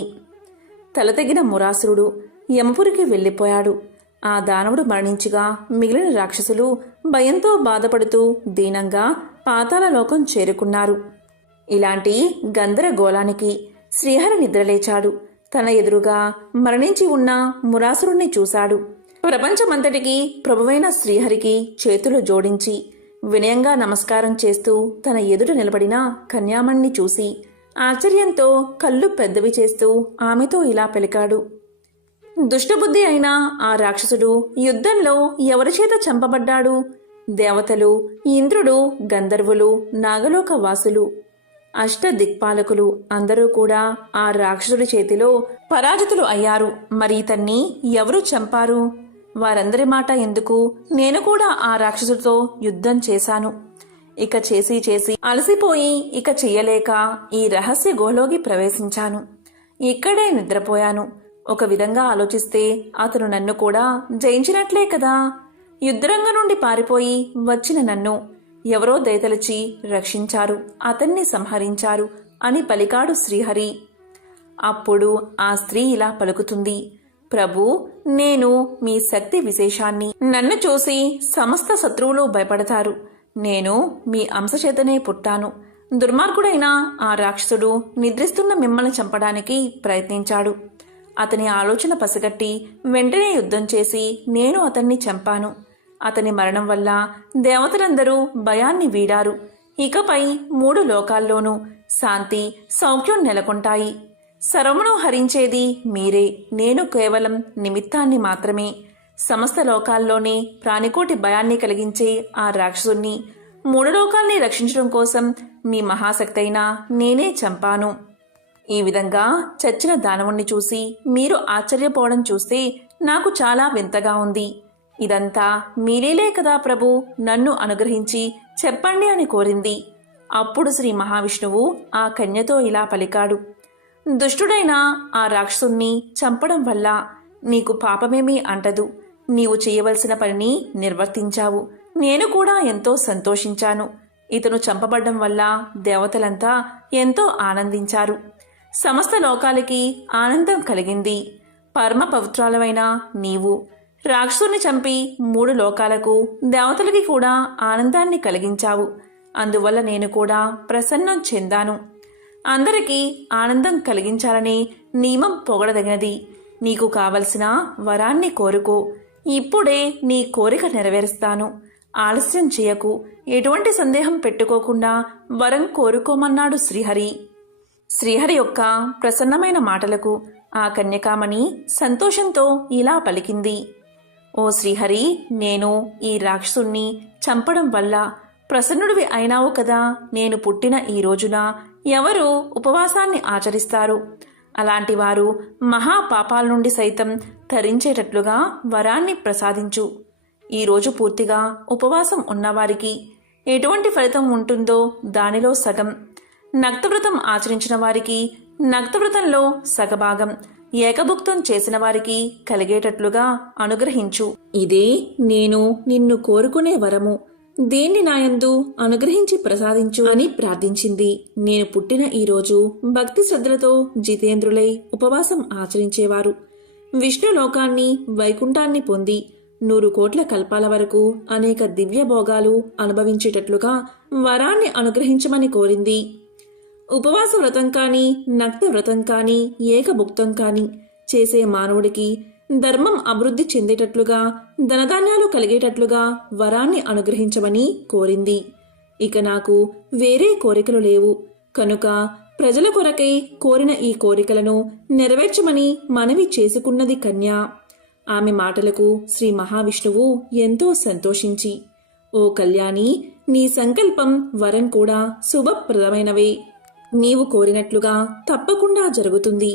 తలతెగిన మురాసురుడు యమపురికి వెళ్ళిపోయాడు. ఆ దానవుడు మరణించగా మిగిలిన రాక్షసులు భయంతో బాధపడుతూ దీనంగా పాతాళలోకం చేరుకున్నారు. ఇలాంటి గందరగోళానికి శ్రీహరి నిద్రలేచాడు. తన ఎదురుగా మరణించి ఉన్న మురాసురుణ్ణి చూశాడు. ప్రపంచమంతటికీ ప్రభువైన శ్రీహరికి చేతులు జోడించి వినయంగా నమస్కారం చేస్తూ తన ఎదుట నిలబడిన కన్యామణ్ణి చూసి ఆశ్చర్యంతో కళ్ళు పెద్దవి చేస్తూ ఆమెతో ఇలా పలికాడు: దుష్టబుద్ధి అయిన ఆ రాక్షసుడు యుద్ధంలో ఎవరిచేత చంపబడ్డాడు? దేవతలు, ఇంద్రుడు, గంధర్వులు, నాగలోక వాసులు, అష్టదిక్పాలకులు అందరూ కూడా ఆ రాక్షసుడి చేతిలో పరాజితులు అయ్యారు. మరి ఇతన్ని ఎవరు చంపారు? వారందరి మాట ఎందుకు? నేను కూడా ఆ రాక్షసుడితో యుద్ధం చేశాను. ఇక చేసి అలసిపోయి ఇక చెయ్యలేక ఈ రహస్య గుహలోకి ప్రవేశించాను. ఇక్కడే నిద్రపోయాను. ఒక విధంగా ఆలోచిస్తే అతను నన్ను కూడా జయించినట్లే కదా. యుద్ధరంగం నుండి పారిపోయి వచ్చిన నన్ను ఎవరో దయతలచి రక్షించారు, అతన్ని సంహరించారు అని పలికాడు శ్రీహరి. అప్పుడు ఆ స్త్రీ ఇలా పలుకుతుంది: ప్రభు, నేను మీ శక్తి విశేషాన్ని నన్ను చూసి సమస్త శత్రువులు భయపడతారు. నేను మీ అంశచేతనే పుట్టాను. దుర్మార్గుడైన ఆ రాక్షసుడు నిద్రిస్తున్న మిమ్మల్ని చంపడానికి ప్రయత్నించాడు. అతని ఆలోచన పసిగట్టి వెంటనే యుద్ధం చేసి నేను అతన్ని చంపాను. అతని మరణం వల్ల దేవతలందరూ భయాన్ని వీడారు. ఇకపై 3 లోకాల్లోనూ శాంతి, సౌఖ్యం నెలకొంటాయి. సర్వమును హరించేది మీరే. నేను కేవలం నిమిత్తాన్ని మాత్రమే. సమస్త లోకాల్లోనే ప్రాణికోటి భయాన్ని కలిగించే ఆ రాక్షసుణ్ణి 3 లోకాల్ని రక్షించడం కోసం మీ మహాశక్తైన నేనే చంపాను. ఈ విధంగా చచ్చిన దానవుణ్ణి చూసి మీరు ఆశ్చర్యపోవడం చూస్తే నాకు చాలా వింతగా ఉంది. ఇదంతా మీరేలే కదా ప్రభు, నన్ను అనుగ్రహించి చెప్పండి అని కోరింది. అప్పుడు శ్రీ మహావిష్ణువు ఆ కన్యతో ఇలా పలికాడు: దుష్టుడైన ఆ రాక్షసుణ్ణి చంపడం వల్ల నీకు పాపమేమీ అంటదు. నీవు చేయవలసిన పనిని నిర్వర్తించావు. నేను కూడా ఎంతో సంతోషించాను. ఇతను చంపబడ్డం వల్ల దేవతలంతా ఎంతో ఆనందించారు. సమస్త లోకాలకి ఆనందం కలిగింది. పరమ పవిత్రాలమైన నీవు రాక్షసుని చంపి 3 లోకాలకు, దేవతలకి కూడా ఆనందాన్ని కలిగించావు. అందువల్ల నేను కూడా ప్రసన్నం చెందాను. అందరికీ ఆనందం కలిగించాలనే నియమం పొగడదగినది. నీకు కావలసిన వరాన్ని కోరుకో. ఇప్పుడే నీ కోరిక నెరవేరుస్తాను. ఆలస్యం చేయకు. ఎటువంటి సందేహం పెట్టుకోకుండా వరం కోరుకోమన్నాడు శ్రీహరి. శ్రీహరి యొక్క ప్రసన్నమైన మాటలకు ఆ కన్యకామణి సంతోషంతో ఇలా పలికింది. ఓ శ్రీహరి, నేను ఈ రాక్షసుణ్ణి చంపడం వల్ల ప్రసన్నుడివి అయినావు కదా. నేను పుట్టిన ఈ రోజున ఎవరు ఉపవాసాన్ని ఆచరిస్తారు? అలాంటి వారు మహాపాపాల నుండి సైతం తరించేటట్లుగా వరాన్ని ప్రసాదించు. ఈరోజు పూర్తిగా ఉపవాసం ఉన్నవారికి ఎటువంటి ఫలితం ఉంటుందో దానిలో సగం, నక్తవ్రతం ఆచరించిన వారికి నక్తవ్రతంలో సగభాగం, ఏకభుక్తం చేసిన వారికి కలిగేటట్లుగా అనుగ్రహించు. ఇదే నేను నిన్ను కోరుకునే వరము. దీన్ని నాయందు అనుగ్రహించి ప్రసాదించు అని ప్రార్థించింది. నేను పుట్టిన ఈ రోజు భక్తి శ్రద్ధలతో జితేంద్రులై ఉపవాసం ఆచరించేవారు విష్ణులోకాన్ని, వైకుంఠాన్ని పొంది 100 కోట్ల కల్పాల వరకు అనేక దివ్య భోగాలు అనుభవించేటట్లుగా వరాన్ని అనుగ్రహించమని కోరింది. ఉపవాస వ్రతం కాని, నక్త వ్రతం కాని, ఏకభుక్తం కాని చేసే మానవుడికి ధర్మం అభివృద్ధి చెందేటట్లుగా, ధనధాన్యాలు కలిగేటట్లుగా వరాన్ని అనుగ్రహించమని కోరింది. ఇక నాకు వేరే కోరికలు లేవు కనుక ప్రజల కొరకై కోరిన ఈ కోరికలను నెరవేర్చమని మనవి చేసుకున్నది కన్య. ఆమె మాటలకు శ్రీ మహావిష్ణువు ఎంతో సంతోషించి, ఓ కళ్యాణి, నీ సంకల్పం, వరం కూడా శుభప్రదమైనవే. నీవు కోరినట్లుగా తప్పకుండా జరుగుతుంది.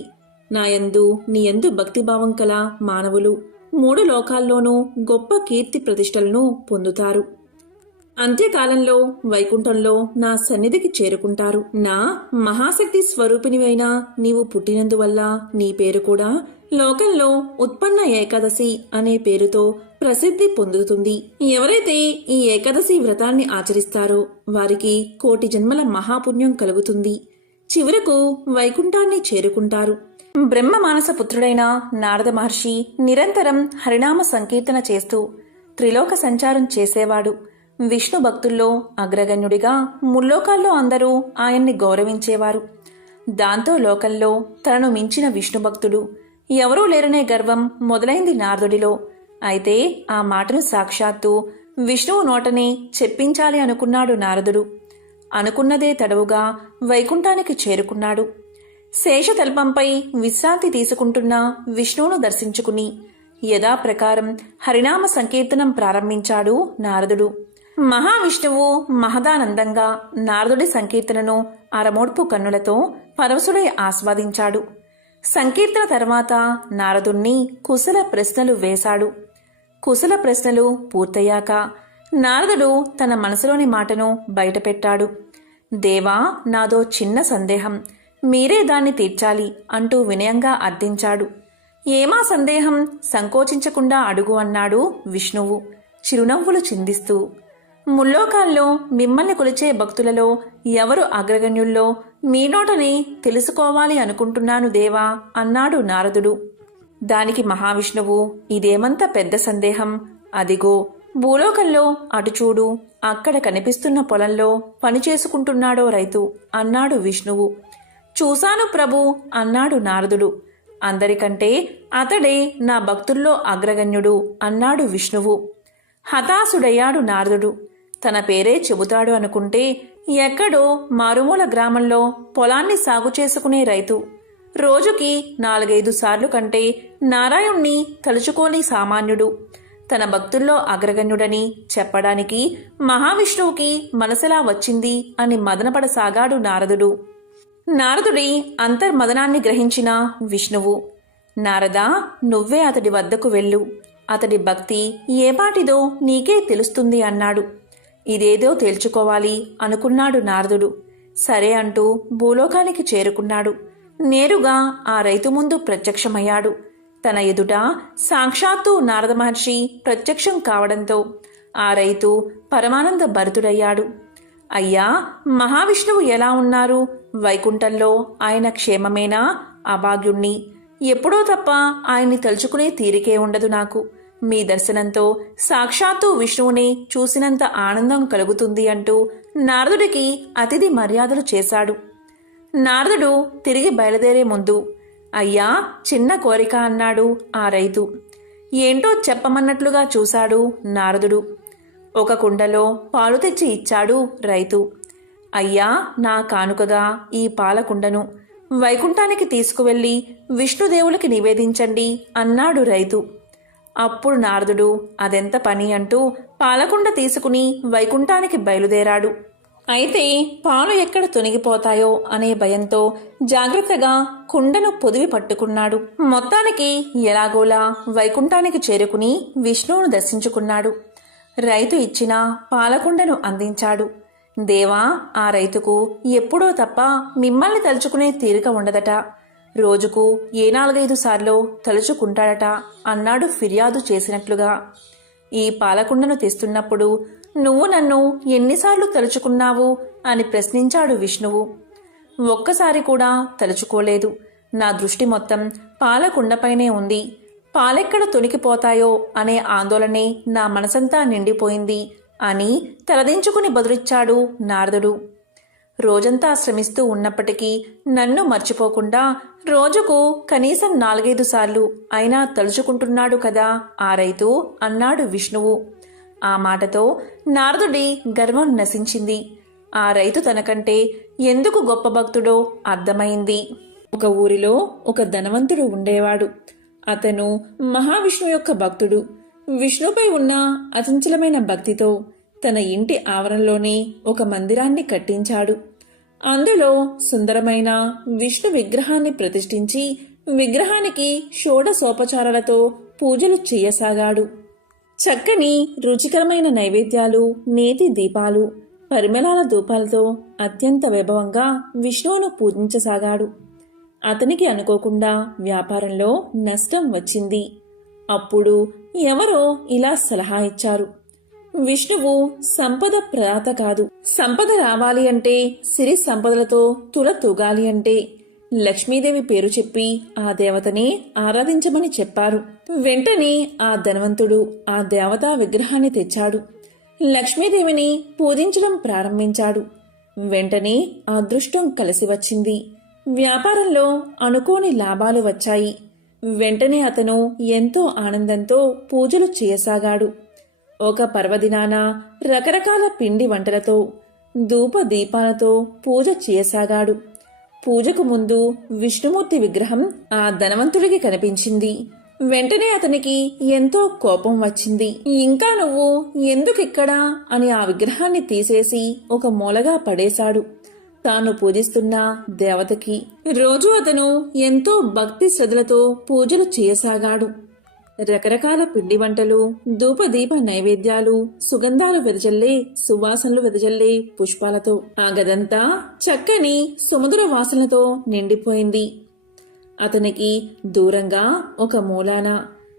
నాయందు నీయందు భక్తిభావం కల మానవులు 3 లోకాల్లోనూ గొప్ప కీర్తి ప్రతిష్టలను పొందుతారు. అంత్యకాలంలో వైకుంఠంలో నా సన్నిధికి చేరుకుంటారు. నా మహాశక్తి స్వరూపిణివైన నీవు పుట్టినందువల్ల నీ పేరు కూడా లోకంలో ఉత్పన్న ఏకాదశి అనే పేరుతో ప్రసిద్ధి పొందుతుంది. ఎవరైతే ఈ ఏకాదశి వ్రతాన్ని ఆచరిస్తారో వారికి 1,000,000 జన్మల మహాపుణ్యం కలుగుతుంది. చివరకు వైకుంఠాన్ని చేరుకుంటారు. బ్రహ్మ మానస పుత్రుడైన నారద మహర్షి నిరంతరం హరినామ సంకీర్తన చేస్తూ త్రిలోక సంచారం చేసేవాడు. విష్ణు భక్తుల్లో అగ్రగణ్యుడిగా ముల్లోకాల్లో అందరూ ఆయన్ని గౌరవించేవారు. దాంతో లోకంలో తనను మించిన విష్ణు భక్తుడు ఎవరూ లేరనే గర్వం మొదలైంది నారదుడిలో. అయితే ఆ మాటను సాక్షాత్తు విష్ణువు నోటనే చెప్పించాలి అనుకున్నాడు నారదుడు. అనుకున్నదే తడవుగా వైకుంఠానికి చేరుకున్నాడు. శేషతల్పంపై విశ్రాంతి తీసుకుంటున్న విష్ణువును దర్శించుకుని యథాప్రకారం హరినామ సంకీర్తనం ప్రారంభించాడు నారదుడు. మహావిష్ణువు మహదానందంగా నారదుడి సంకీర్తనను అరమోడ్పు కన్నులతో పరవశుడై ఆస్వాదించాడు. సంకీర్తన తర్వాత నారదుణ్ణి కుశల ప్రశ్నలు వేశాడు. కుశల ప్రశ్నలు పూర్తయ్యాక నారదుడు తన మనసులోని మాటను బయటపెట్టాడు. దేవా, నాదో చిన్న సందేహం, మీరే దాన్ని తీర్చాలి అంటూ వినయంగా అర్థించాడు. ఏమా సందేహం, సంకోచించకుండా అడుగు అన్నాడు విష్ణువు చిరునవ్వులు చిందిస్తూ. ముల్లోకాల్లో మిమ్మల్ని కొలిచే భక్తులలో ఎవరు అగ్రగణ్యుల్లో మీ నోటని తెలుసుకోవాలి అనుకుంటున్నాను దేవా అన్నాడు నారదుడు. దానికి మహావిష్ణువు, ఇదేమంత పెద్ద సందేహం, అదిగో భూలోకంలో అటు చూడు, అక్కడ కనిపిస్తున్న పొలంలో పనిచేసుకుంటున్నాడో రైతు అన్నాడు విష్ణువు. చూశాను ప్రభు అన్నాడు నారదుడు. అందరికంటే అతడే నా భక్తుల్లో అగ్రగణ్యుడు అన్నాడు విష్ణువు. హతాశుడయ్యాడు నారదుడు. తన పేరే చెబుతాడు అనుకుంటే ఎక్కడో మారుమూల గ్రామంలో పొలాన్ని సాగు చేసుకునే రైతు రోజుకి 4-5 సార్లు కంటే నారాయణ్ణి తలుచుకోని సామాన్యుడు తన భక్తుల్లో అగ్రగణ్యుడని చెప్పడానికి మహావిష్ణువుకి మనసెలా వచ్చింది అని మదనపడసాగాడు నారదుడు. నారదుడి అంతర్మదనాన్ని గ్రహించిన విష్ణువు, నారదా, నువ్వే అతడి వద్దకు వెళ్ళు, అతడి భక్తి ఏపాటిదో నీకే తెలుస్తుంది అన్నాడు. ఇదేదో తేల్చుకోవాలి అనుకున్నాడు నారదుడు. సరే అంటూ భూలోకానికి చేరుకున్నాడు. నేరుగా ఆ రైతు ముందు ప్రత్యక్షమయ్యాడు. తన ఎదుట సాక్షాత్తు నారద మహర్షి ప్రత్యక్షం కావడంతో ఆ రైతు పరమానంద భరితుడయ్యాడు. అయ్యా, మహావిష్ణువు ఎలా ఉన్నారు? వైకుంఠంలో ఆయన క్షేమమేనా? అభాగ్యుణ్ణి, ఎప్పుడో తప్ప ఆయన్ని తలుచుకునే తీరికే ఉండదు నాకు. మీ దర్శనంతో సాక్షాత్తు విష్ణువుని చూసినంత ఆనందం కలుగుతుంది అంటూ నారదుడికి అతిథి మర్యాదలు చేశాడు. నారదుడు తిరిగి బయలుదేరే ముందు, అయ్యా, చిన్న కోరిక అన్నాడు ఆ రైతు. ఏంటో చెప్పమన్నట్లుగా చూశాడు నారదుడు. ఒక కుండలో పాలు తెచ్చి ఇచ్చాడు రైతు. అయ్యా, నా కానుకగా ఈ పాలకుండను వైకుంఠానికి తీసుకువెళ్ళి విష్ణుదేవులకి నివేదించండి అన్నాడు రైతు. అప్పుడు నారదుడు అదెంత పని అంటూ పాలకుండ తీసుకుని వైకుంఠానికి బయలుదేరాడు. అయితే పాలు ఎక్కడ తొనిగిపోతాయో అనే భయంతో జాగ్రత్తగా కుండను పొదివి పట్టుకున్నాడు. మొత్తానికి ఎలాగోలా వైకుంఠానికి చేరుకుని విష్ణువును దర్శించుకున్నాడు. రైతు ఇచ్చిన పాలకుండను అందించాడు. దేవా, ఆ రైతుకు ఎప్పుడో తప్ప మిమ్మల్ని తలుచుకునే తీరిక ఉండదట. రోజుకు 4-5 సార్లు తలుచుకుంటాడట అన్నాడు ఫిర్యాదు చేసినట్లుగా. ఈ పాలకుండను తెస్తున్నప్పుడు నువ్వు నన్ను ఎన్నిసార్లు తలుచుకున్నావు అని ప్రశ్నించాడు విష్ణువు. ఒక్కసారి కూడా తలుచుకోలేదు. నా దృష్టి మొత్తం పాలకుండపైనే ఉంది. పాలెక్కడ తొణికిపోతాయో అనే ఆందోళనే నా మనసంతా నిండిపోయింది అని తలదించుకుని బదులిచ్చాడు నారదుడు. రోజంతా శ్రమిస్తూ ఉన్నప్పటికీ నన్ను మర్చిపోకుండా రోజుకు కనీసం 4-5 సార్లు అయినా తలుచుకుంటున్నాడు కదా ఆ రైతు అన్నాడు విష్ణువు. ఆ మాటతో నారదుడి గర్వం నశించింది. ఆ రైతు తనకంటే ఎందుకు గొప్ప భక్తుడో అర్థమైంది. ఒక ఊరిలో ఒక ధనవంతుడు ఉండేవాడు. అతను మహావిష్ణువు యొక్క భక్తుడు. విష్ణుపై ఉన్న అచంచలమైన భక్తితో తన ఇంటి ఆవరణలోనే ఒక మందిరాన్ని కట్టించాడు. అందులో సుందరమైన విష్ణు విగ్రహాన్ని ప్రతిష్ఠించి విగ్రహానికి షోడశోపచారాలతో పూజలు చేయసాగాడు. చక్కని రుచికరమైన నైవేద్యాలు, నేతి దీపాలు, పరిమళాల ధూపాలతో అత్యంత వైభవంగా విష్ణువును పూజించసాగాడు. అతనికి అనుకోకుండా వ్యాపారంలో నష్టం వచ్చింది. అప్పుడు ఎవరో ఇలా సలహా ఇచ్చారు. విష్ణువు సంపద ప్రదాత కాదు. సంపద రావాలి అంటే, సిరి సంపదలతో తుల తూగాలి అంటే లక్ష్మీదేవి పేరు చెప్పి ఆ దేవతనే ఆరాధించమని చెప్పారు. వెంటనే ఆ ధనవంతుడు ఆ దేవతా విగ్రహాన్ని తెచ్చాడు. లక్ష్మీదేవిని పూజించడం ప్రారంభించాడు. వెంటనే అదృష్టం కలిసి వచ్చింది. వ్యాపారంలో అనుకోని లాభాలు వచ్చాయి. వెంటనే అతను ఎంతో ఆనందంతో పూజలు చేయసాగాడు. ఒక పర్వదినాన రకరకాల పిండి వంటలతో, ధూప దీపాలతో పూజ చేయసాగాడు. పూజకు ముందు విష్ణుమూర్తి విగ్రహం ఆ ధనవంతుడికి కనిపించింది. వెంటనే అతనికి ఎంతో కోపం వచ్చింది. ఇంకా నువ్వు ఎందుకిక్కడా అని ఆ విగ్రహాన్ని తీసేసి ఒక మూలగా పడేశాడు. తాను పూజిస్తున్న దేవతకి రోజు అతను ఎంతో భక్తి శ్రద్ధలతో పూజలు చేయసాగాడు. రకరకాల పిండి వంటలు, ధూపదీప నైవేద్యాలు, సుగంధాలు వెదజల్లే, సువాసనలు వెదజల్లే పుష్పాలతో ఆ గదంతా చక్కని సుమధుర వాసనలతో నిండిపోయింది. అతనికి దూరంగా ఒక మూలాన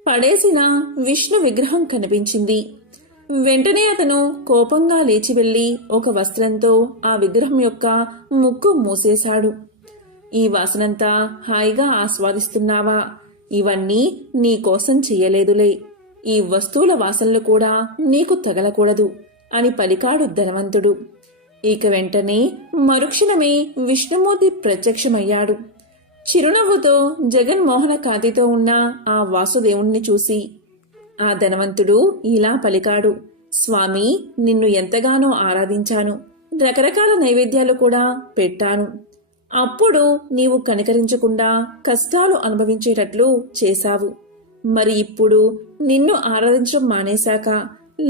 పడేసిన విష్ణు విగ్రహం కనిపించింది. వెంటనే అతను కోపంగా లేచి వెళ్లి ఒక వస్త్రంతో ఆ విగ్రహం యొక్క ముక్కు మూసేశాడు. ఈ వాసనంతా హాయిగా ఆస్వాదిస్తున్నావా? ఇవన్నీ నీకోసం చెయ్యలేదులే. ఈ వస్తువుల వాసనలు కూడా నీకు తగలకూడదు అని పలికాడు ధనవంతుడు. ఇక వెంటనే మరుక్షణమే విష్ణుమూర్తి ప్రత్యక్షమయ్యాడు. చిరునవ్వుతో జగన్మోహన కాంతితో ఉన్న ఆ వాసుదేవుణ్ణి చూసి ఆ ధనవంతుడు ఇలా పలికాడు. స్వామి, నిన్ను ఎంతగానో ఆరాధించాను. రకరకాల నైవేద్యాలు కూడా పెట్టాను. అప్పుడు నీవు కనికరించకుండా కష్టాలు అనుభవించేటట్లు చేశావు. మరి ఇప్పుడు నిన్ను ఆరాధించడం మానేశాక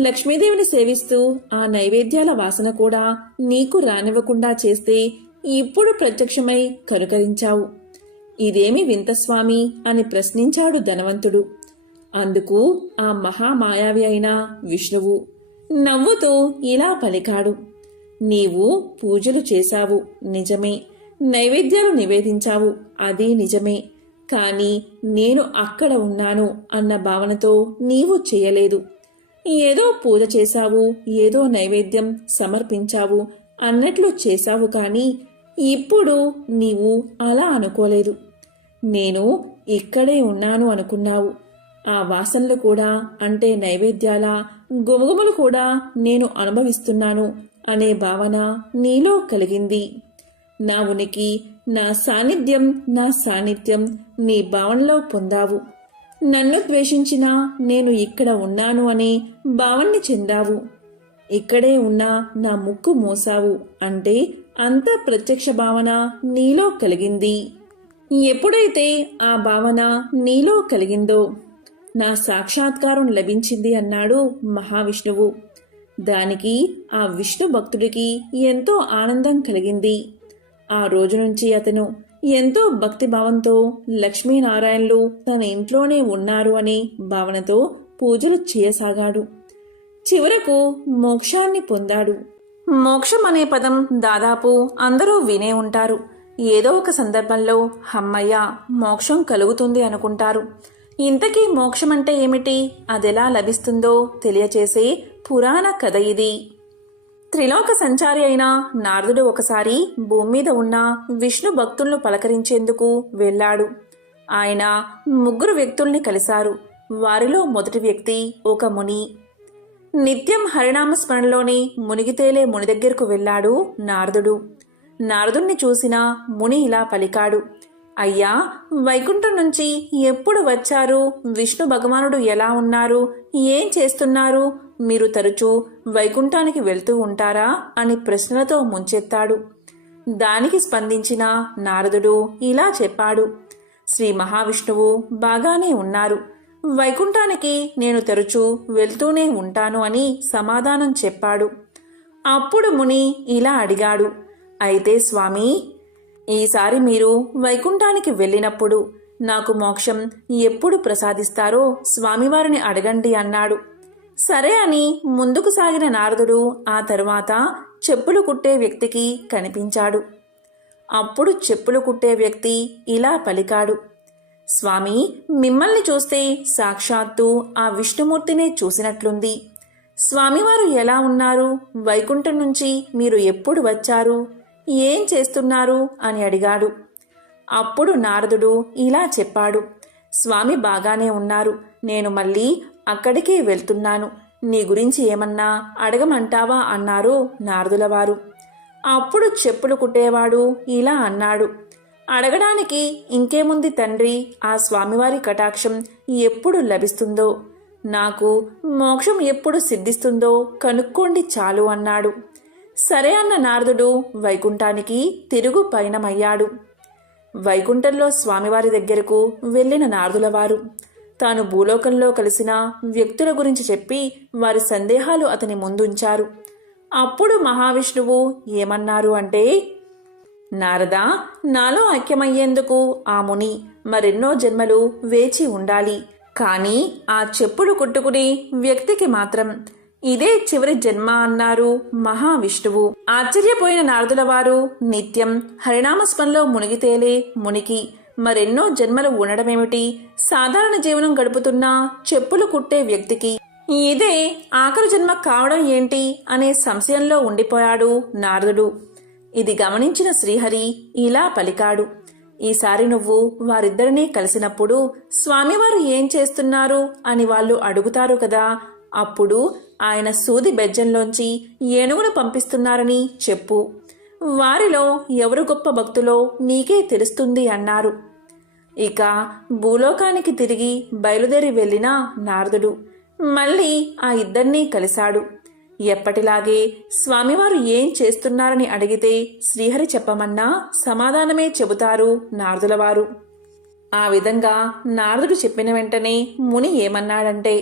లక్ష్మీదేవిని సేవిస్తూ ఆ నైవేద్యాల వాసన కూడా నీకు రానివ్వకుండా చేస్తే ఇప్పుడు ప్రత్యక్షమై కనుకరించావు. ఇదేమి వింత స్వామి అని ప్రశ్నించాడు ధనవంతుడు. అందుకు ఆ మహామాయావి అయిన విష్ణువు నవ్వుతూ ఇలా పలికాడు. నీవు పూజలు చేశావు నిజమే, నైవేద్యాలు నివేదించావు అది నిజమే. కాని నేను అక్కడ ఉన్నాను అన్న భావనతో నీవు చేయలేదు. ఏదో పూజ చేశావు, ఏదో నైవేద్యం సమర్పించావు అన్నట్లు చేశావు. కాని ఇప్పుడు నీవు అలా అనుకోలేదు. నేను ఇక్కడే ఉన్నాను అనుకున్నావు. ఆ వాసనలు కూడా, అంటే నైవేద్యాల గుమగుమలు కూడా నేను అనుభవిస్తున్నాను అనే భావన నీలో కలిగింది. నా ఉనికి నా సాన్నిధ్యం నీ భావనలో పొందావు. నన్ను ద్వేషించినా నేను ఇక్కడ ఉన్నాను అనే భావన్ని చెందావు. ఇక్కడే ఉన్నా నా ముక్కు మోసావు అంటే అంత ప్రత్యక్ష భావన నీలో కలిగింది. ఎప్పుడైతే ఆ భావన నీలో కలిగిందో నా సాక్షాత్కారం లభించింది అన్నాడు మహావిష్ణువు. దానికి ఆ విష్ణు భక్తుడికి ఎంతో ఆనందం కలిగింది. ఆ రోజు నుంచి అతను ఎంతో భక్తిభావంతో లక్ష్మీనారాయణులు తన ఇంట్లోనే ఉన్నారు అనే భావనతో పూజలు చేయసాగాడు. చివరకు మోక్షాన్ని పొందాడు. మోక్షం అనే పదం దాదాపు అందరూ వినే ఉంటారు. ఏదో ఒక సందర్భంలో హమ్మయ్య మోక్షం కలుగుతుంది అనుకుంటారు. ఇంతకీ మోక్షం అంటే ఏమిటి, అదెలా లభిస్తుందో తెలియచేసే పురాణ కథ ఇది. త్రిలోక సంచారి అయిన నారదుడు ఒకసారి భూమి మీద ఉన్న విష్ణు భక్తులను పలకరించేందుకు వెళ్ళాడు. ఆయన 3 వ్యక్తుల్ని కలిశారు. వారిలో మొదటి వ్యక్తి ఒక ముని. నిత్యం హరినామ స్మరణలోని మునిగితేలే ముని దగ్గరకు వెళ్ళాడు నారదుడు. నారదుణ్ణి చూసిన ముని ఇలా పలికాడు, అయ్యా, వైకుంఠం నుంచి ఎప్పుడు వచ్చారు? విష్ణు భగవానుడు ఎలా ఉన్నారు? ఏం చేస్తున్నారు? మీరు తరచూ వైకుంఠానికి వెళ్తూ ఉంటారా అని ప్రశ్నలతో ముంచెత్తాడు. దానికి స్పందించిన నారదుడు ఇలా చెప్పాడు, శ్రీ మహావిష్ణువు బాగానే ఉన్నారు. వైకుంఠానికి నేను తరచూ వెళ్తూనే ఉంటాను అని సమాధానం చెప్పాడు. అప్పుడు ముని ఇలా అడిగాడు, అయితే స్వామి, ఈసారి మీరు వైకుంఠానికి వెళ్ళినప్పుడు నాకు మోక్షం ఎప్పుడు ప్రసాదిస్తారో స్వామివారిని అడగండి అన్నాడు. సరే అని ముందుకు సాగిన నారదుడు ఆ తరువాత చెప్పులు కుట్టే వ్యక్తికి కనిపించాడు. అప్పుడు చెప్పులు కుట్టే వ్యక్తి ఇలా పలికాడు, స్వామి, మిమ్మల్ని చూస్తే సాక్షాత్తు ఆ విష్ణుమూర్తినే చూసినట్లుంది. స్వామివారు ఎలా ఉన్నారు? వైకుంఠం నుంచి మీరు ఎప్పుడు వచ్చారు? ఏం చేస్తున్నారు అని అడిగాడు. అప్పుడు నారదుడు ఇలా చెప్పాడు, స్వామి బాగానే ఉన్నారు. నేను మళ్ళీ అక్కడికే వెళ్తున్నాను. నీ గురించి ఏమన్నా అడగమంటావా అన్నారు నారదులవారు. అప్పుడు చెప్పులు కుట్టేవాడు ఇలా అన్నాడు, అడగడానికి ఇంకేముంది తండ్రి, ఆ స్వామివారి కటాక్షం ఎప్పుడు లభిస్తుందో, నాకు మోక్షం ఎప్పుడు సిద్ధిస్తుందో కనుక్కోండి చాలు అన్నాడు. సరే అన్న నారదుడు వైకుంఠానికి తిరుగు పయనమయ్యాడు. వైకుంఠంలో స్వామివారి దగ్గరకు వెళ్ళిన నారదులవారు తాను భూలోకంలో కలిసిన వ్యక్తుల గురించి చెప్పి వారి సందేహాలు అతని ముందుంచారు. అప్పుడు మహావిష్ణువు ఏమన్నారు అంటే, నారదా, నాలో ఐక్యమయ్యేందుకు ఆ ముని మరెన్నో జన్మలు వేచి ఉండాలి. కానీ ఆ చెప్పులు కుట్టుకుని వ్యక్తికి మాత్రం ఇదే చివరి జన్మ అన్నారు మహావిష్ణువు. ఆశ్చర్యపోయిన నారదులవారు నిత్యం హరినామస్మరణలో మునిగితేలే మునికి మరెన్నో జన్మలు ఉండడమేమిటి? సాధారణ జీవనం గడుపుతున్న చెప్పులు కుట్టే వ్యక్తికి ఇదే ఆఖరి జన్మ కావడం ఏంటి అనే సంశయంలో ఉండిపోయాడు నారదుడు. ఇది గమనించిన శ్రీహరి ఇలా పలికాడు, ఈసారి నువ్వు వారిద్దరినీ కలిసినప్పుడు స్వామివారు ఏం చేస్తున్నారు అని వాళ్ళు అడుగుతారు కదా, అప్పుడు ఆయన సూది బెజ్జంలోంచి ఏనుగును పంపిస్తున్నారని చెప్పు. వారిలో ఎవరు గొప్ప భక్తులో నీకే తెలుస్తుంది అన్నారు. ఇక భూలోకానికి తిరిగి బయలుదేరి వెళ్ళిన నారదుడు మళ్ళీ ఆ ఇద్దరినీ కలిశాడు. ఎప్పటిలాగే స్వామివారు ఏం చేస్తున్నారని అడిగితే శ్రీహరి చెప్పమన్నా సమాధానమే చెబుతారు నారదులవారు. ఆ విధంగా నారదుడు చెప్పిన వెంటనే ముని ఏమన్నాడంటే,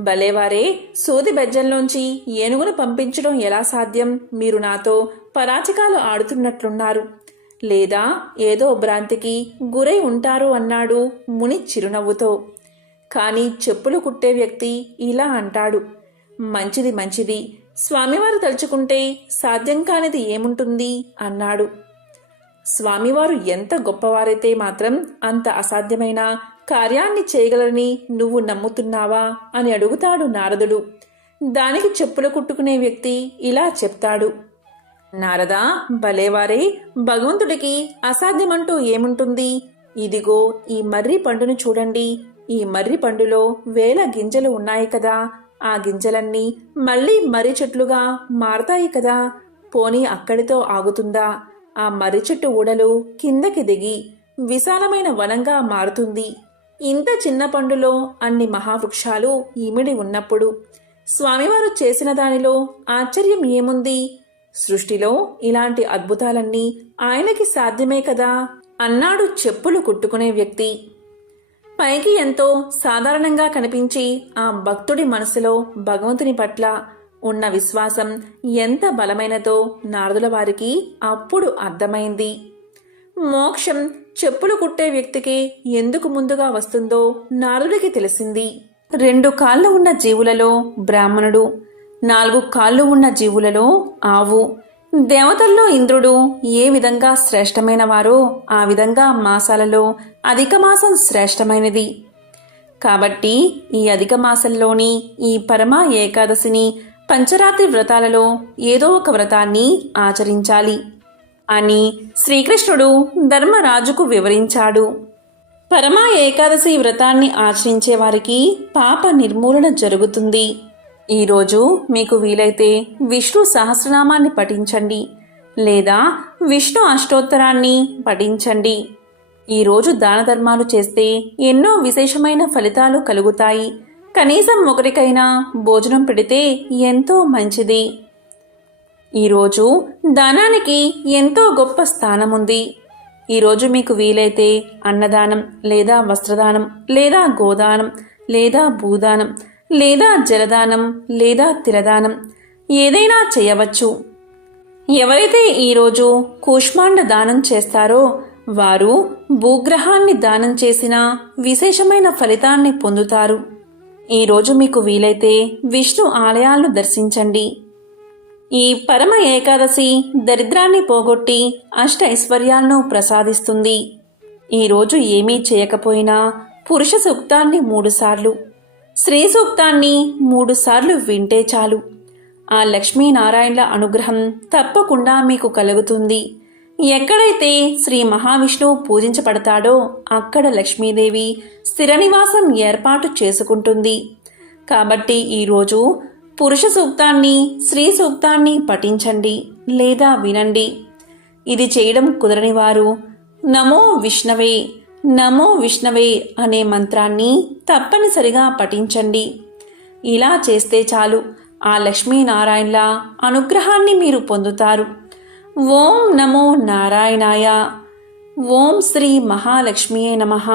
భలేవారే, సూది బెజ్జంలోంచి ఏనుగును పంపించడం ఎలా సాధ్యం? మీరు నాతో పరాచికాలు ఆడుతున్నట్లున్నారు, లేదా ఏదో భ్రాంతికి గురై ఉంటారు అన్నాడు ముని చిరునవ్వుతో. కాని చెప్పులు కుట్టే వ్యక్తి ఇలా అంటాడు, మంచిది మంచిది, స్వామివారు తలుచుకుంటే సాధ్యం కానిది ఏముంటుంది అన్నాడు. స్వామివారు ఎంత గొప్పవారైతే మాత్రం అంత అసాధ్యమైన కార్యాన్ని చేయగలరని నువ్వు నమ్ముతున్నావా అని అడుగుతాడు నారదుడు. దానికి చెప్పులు కుట్టుకునే వ్యక్తి ఇలా చెప్తాడు, నారదా, భలేవారే, భగవంతుడికి అసాధ్యమంటూ ఏముంటుంది? ఇదిగో ఈ మర్రి పండును చూడండి. ఈ మర్రి పండులో 1000 గింజలు ఉన్నాయి కదా, ఆ గింజలన్నీ మళ్ళీ మర్రి చెట్లుగా మారతాయి కదా. పోనీ అక్కడితో ఆగుతుందా? ఆ మర్రి చెట్టు ఊడలు కిందకి దిగి విశాలమైన వనంగా మారుతుంది. ఇంత చిన్న పండులో అన్ని మహావృక్షాలు ఇమిడి ఉన్నప్పుడు స్వామివారు చేసిన దానిలో ఆశ్చర్యం ఏముంది? సృష్టిలో ఇలాంటి అద్భుతాలన్నీ ఆయనకి సాధ్యమే కదా అన్నాడు చెప్పులు కుట్టుకునే వ్యక్తి. పైకి ఎంతో సాధారణంగా కనిపించి ఆ భక్తుడి మనసులో భగవంతుని పట్ల ఉన్న విశ్వాసం ఎంత బలమైనదో నారదుల వారికి అప్పుడు అర్థమైంది. మోక్షం చెప్పులు కుట్టే వ్యక్తికి ఎందుకు ముందుగా వస్తుందో నారదుడికి తెలిసింది. 2 కాళ్ళు ఉన్న జీవులలో బ్రాహ్మణుడు, 4 కాళ్ళు ఉన్న జీవులలో ఆవు. దేవతల్లో ఇంద్రుడు ఏ విధంగా శ్రేష్టమైన వారో ఆ విధంగా మాసాలలో అధిక మాసం శ్రేష్టమైనది. కాబట్టి ఈ అధిక మాసంలోని ఈ పరమ ఏకాదశిని పంచరాత్రి వ్రతాలలో ఏదో ఒక వ్రతాన్ని ఆచరించాలి అని శ్రీకృష్ణుడు ధర్మరాజుకు వివరించాడు. పరమ ఏకాదశి వ్రతాన్ని ఆచరించే వారికి పాప నిర్మూలన జరుగుతుంది. ఈరోజు మీకు వీలైతే విష్ణు సహస్రనామాన్ని పఠించండి లేదా విష్ణు అష్టోత్తరాన్ని పఠించండి. ఈరోజు దాన ధర్మాలు చేస్తే ఎన్నో విశేషమైన ఫలితాలు కలుగుతాయి. కనీసం ఒకరికైనా భోజనం పెడితే ఎంతో మంచిది. ఈరోజు దానానికి ఎంతో గొప్ప స్థానముంది. ఈరోజు మీకు వీలైతే అన్నదానం లేదా వస్త్రదానం లేదా గోదానం లేదా భూదానం లేదా జలదానం లేదా తిలదానం ఏదైనా చేయవచ్చు. ఎవరైతే ఈరోజు కూష్మాండ దానం చేస్తారో వారు భూగ్రహాన్ని దానం చేసిన విశేషమైన ఫలితాన్ని పొందుతారు. ఈరోజు మీకు వీలైతే విష్ణు ఆలయాలను దర్శించండి. ఈ పరమ ఏకాదశి దరిద్రాన్ని పోగొట్టి అష్ట ఐశ్వర్యాలను ప్రసాదిస్తుంది. ఈరోజు ఏమీ చేయకపోయినా పురుష సూక్తాన్ని 3 సార్లు, స్త్రీ సూక్తాన్ని 3 సార్లు వింటే చాలు. ఆ లక్ష్మీనారాయణల అనుగ్రహం తప్పకుండా మీకు కలుగుతుంది. ఎక్కడైతే శ్రీ మహావిష్ణువు పూజించబడతాడో అక్కడ లక్ష్మీదేవి స్థిర నివాసం ఏర్పాటు చేసుకుంటుంది. కాబట్టి ఈరోజు పురుష సూక్తాన్ని, స్త్రీ సూక్తాన్ని పఠించండి లేదా వినండి. ఇది చేయడం కుదరని వారు నమో విష్ణవే నమో విష్ణవే అనే మంత్రాన్ని తప్పనిసరిగా పఠించండి. ఇలా చేస్తే చాలు ఆ లక్ష్మీనారాయణల అనుగ్రహాన్ని మీరు పొందుతారు. ఓం నమో నారాయణాయ. ఓం శ్రీ మహాలక్ష్మియే నమః.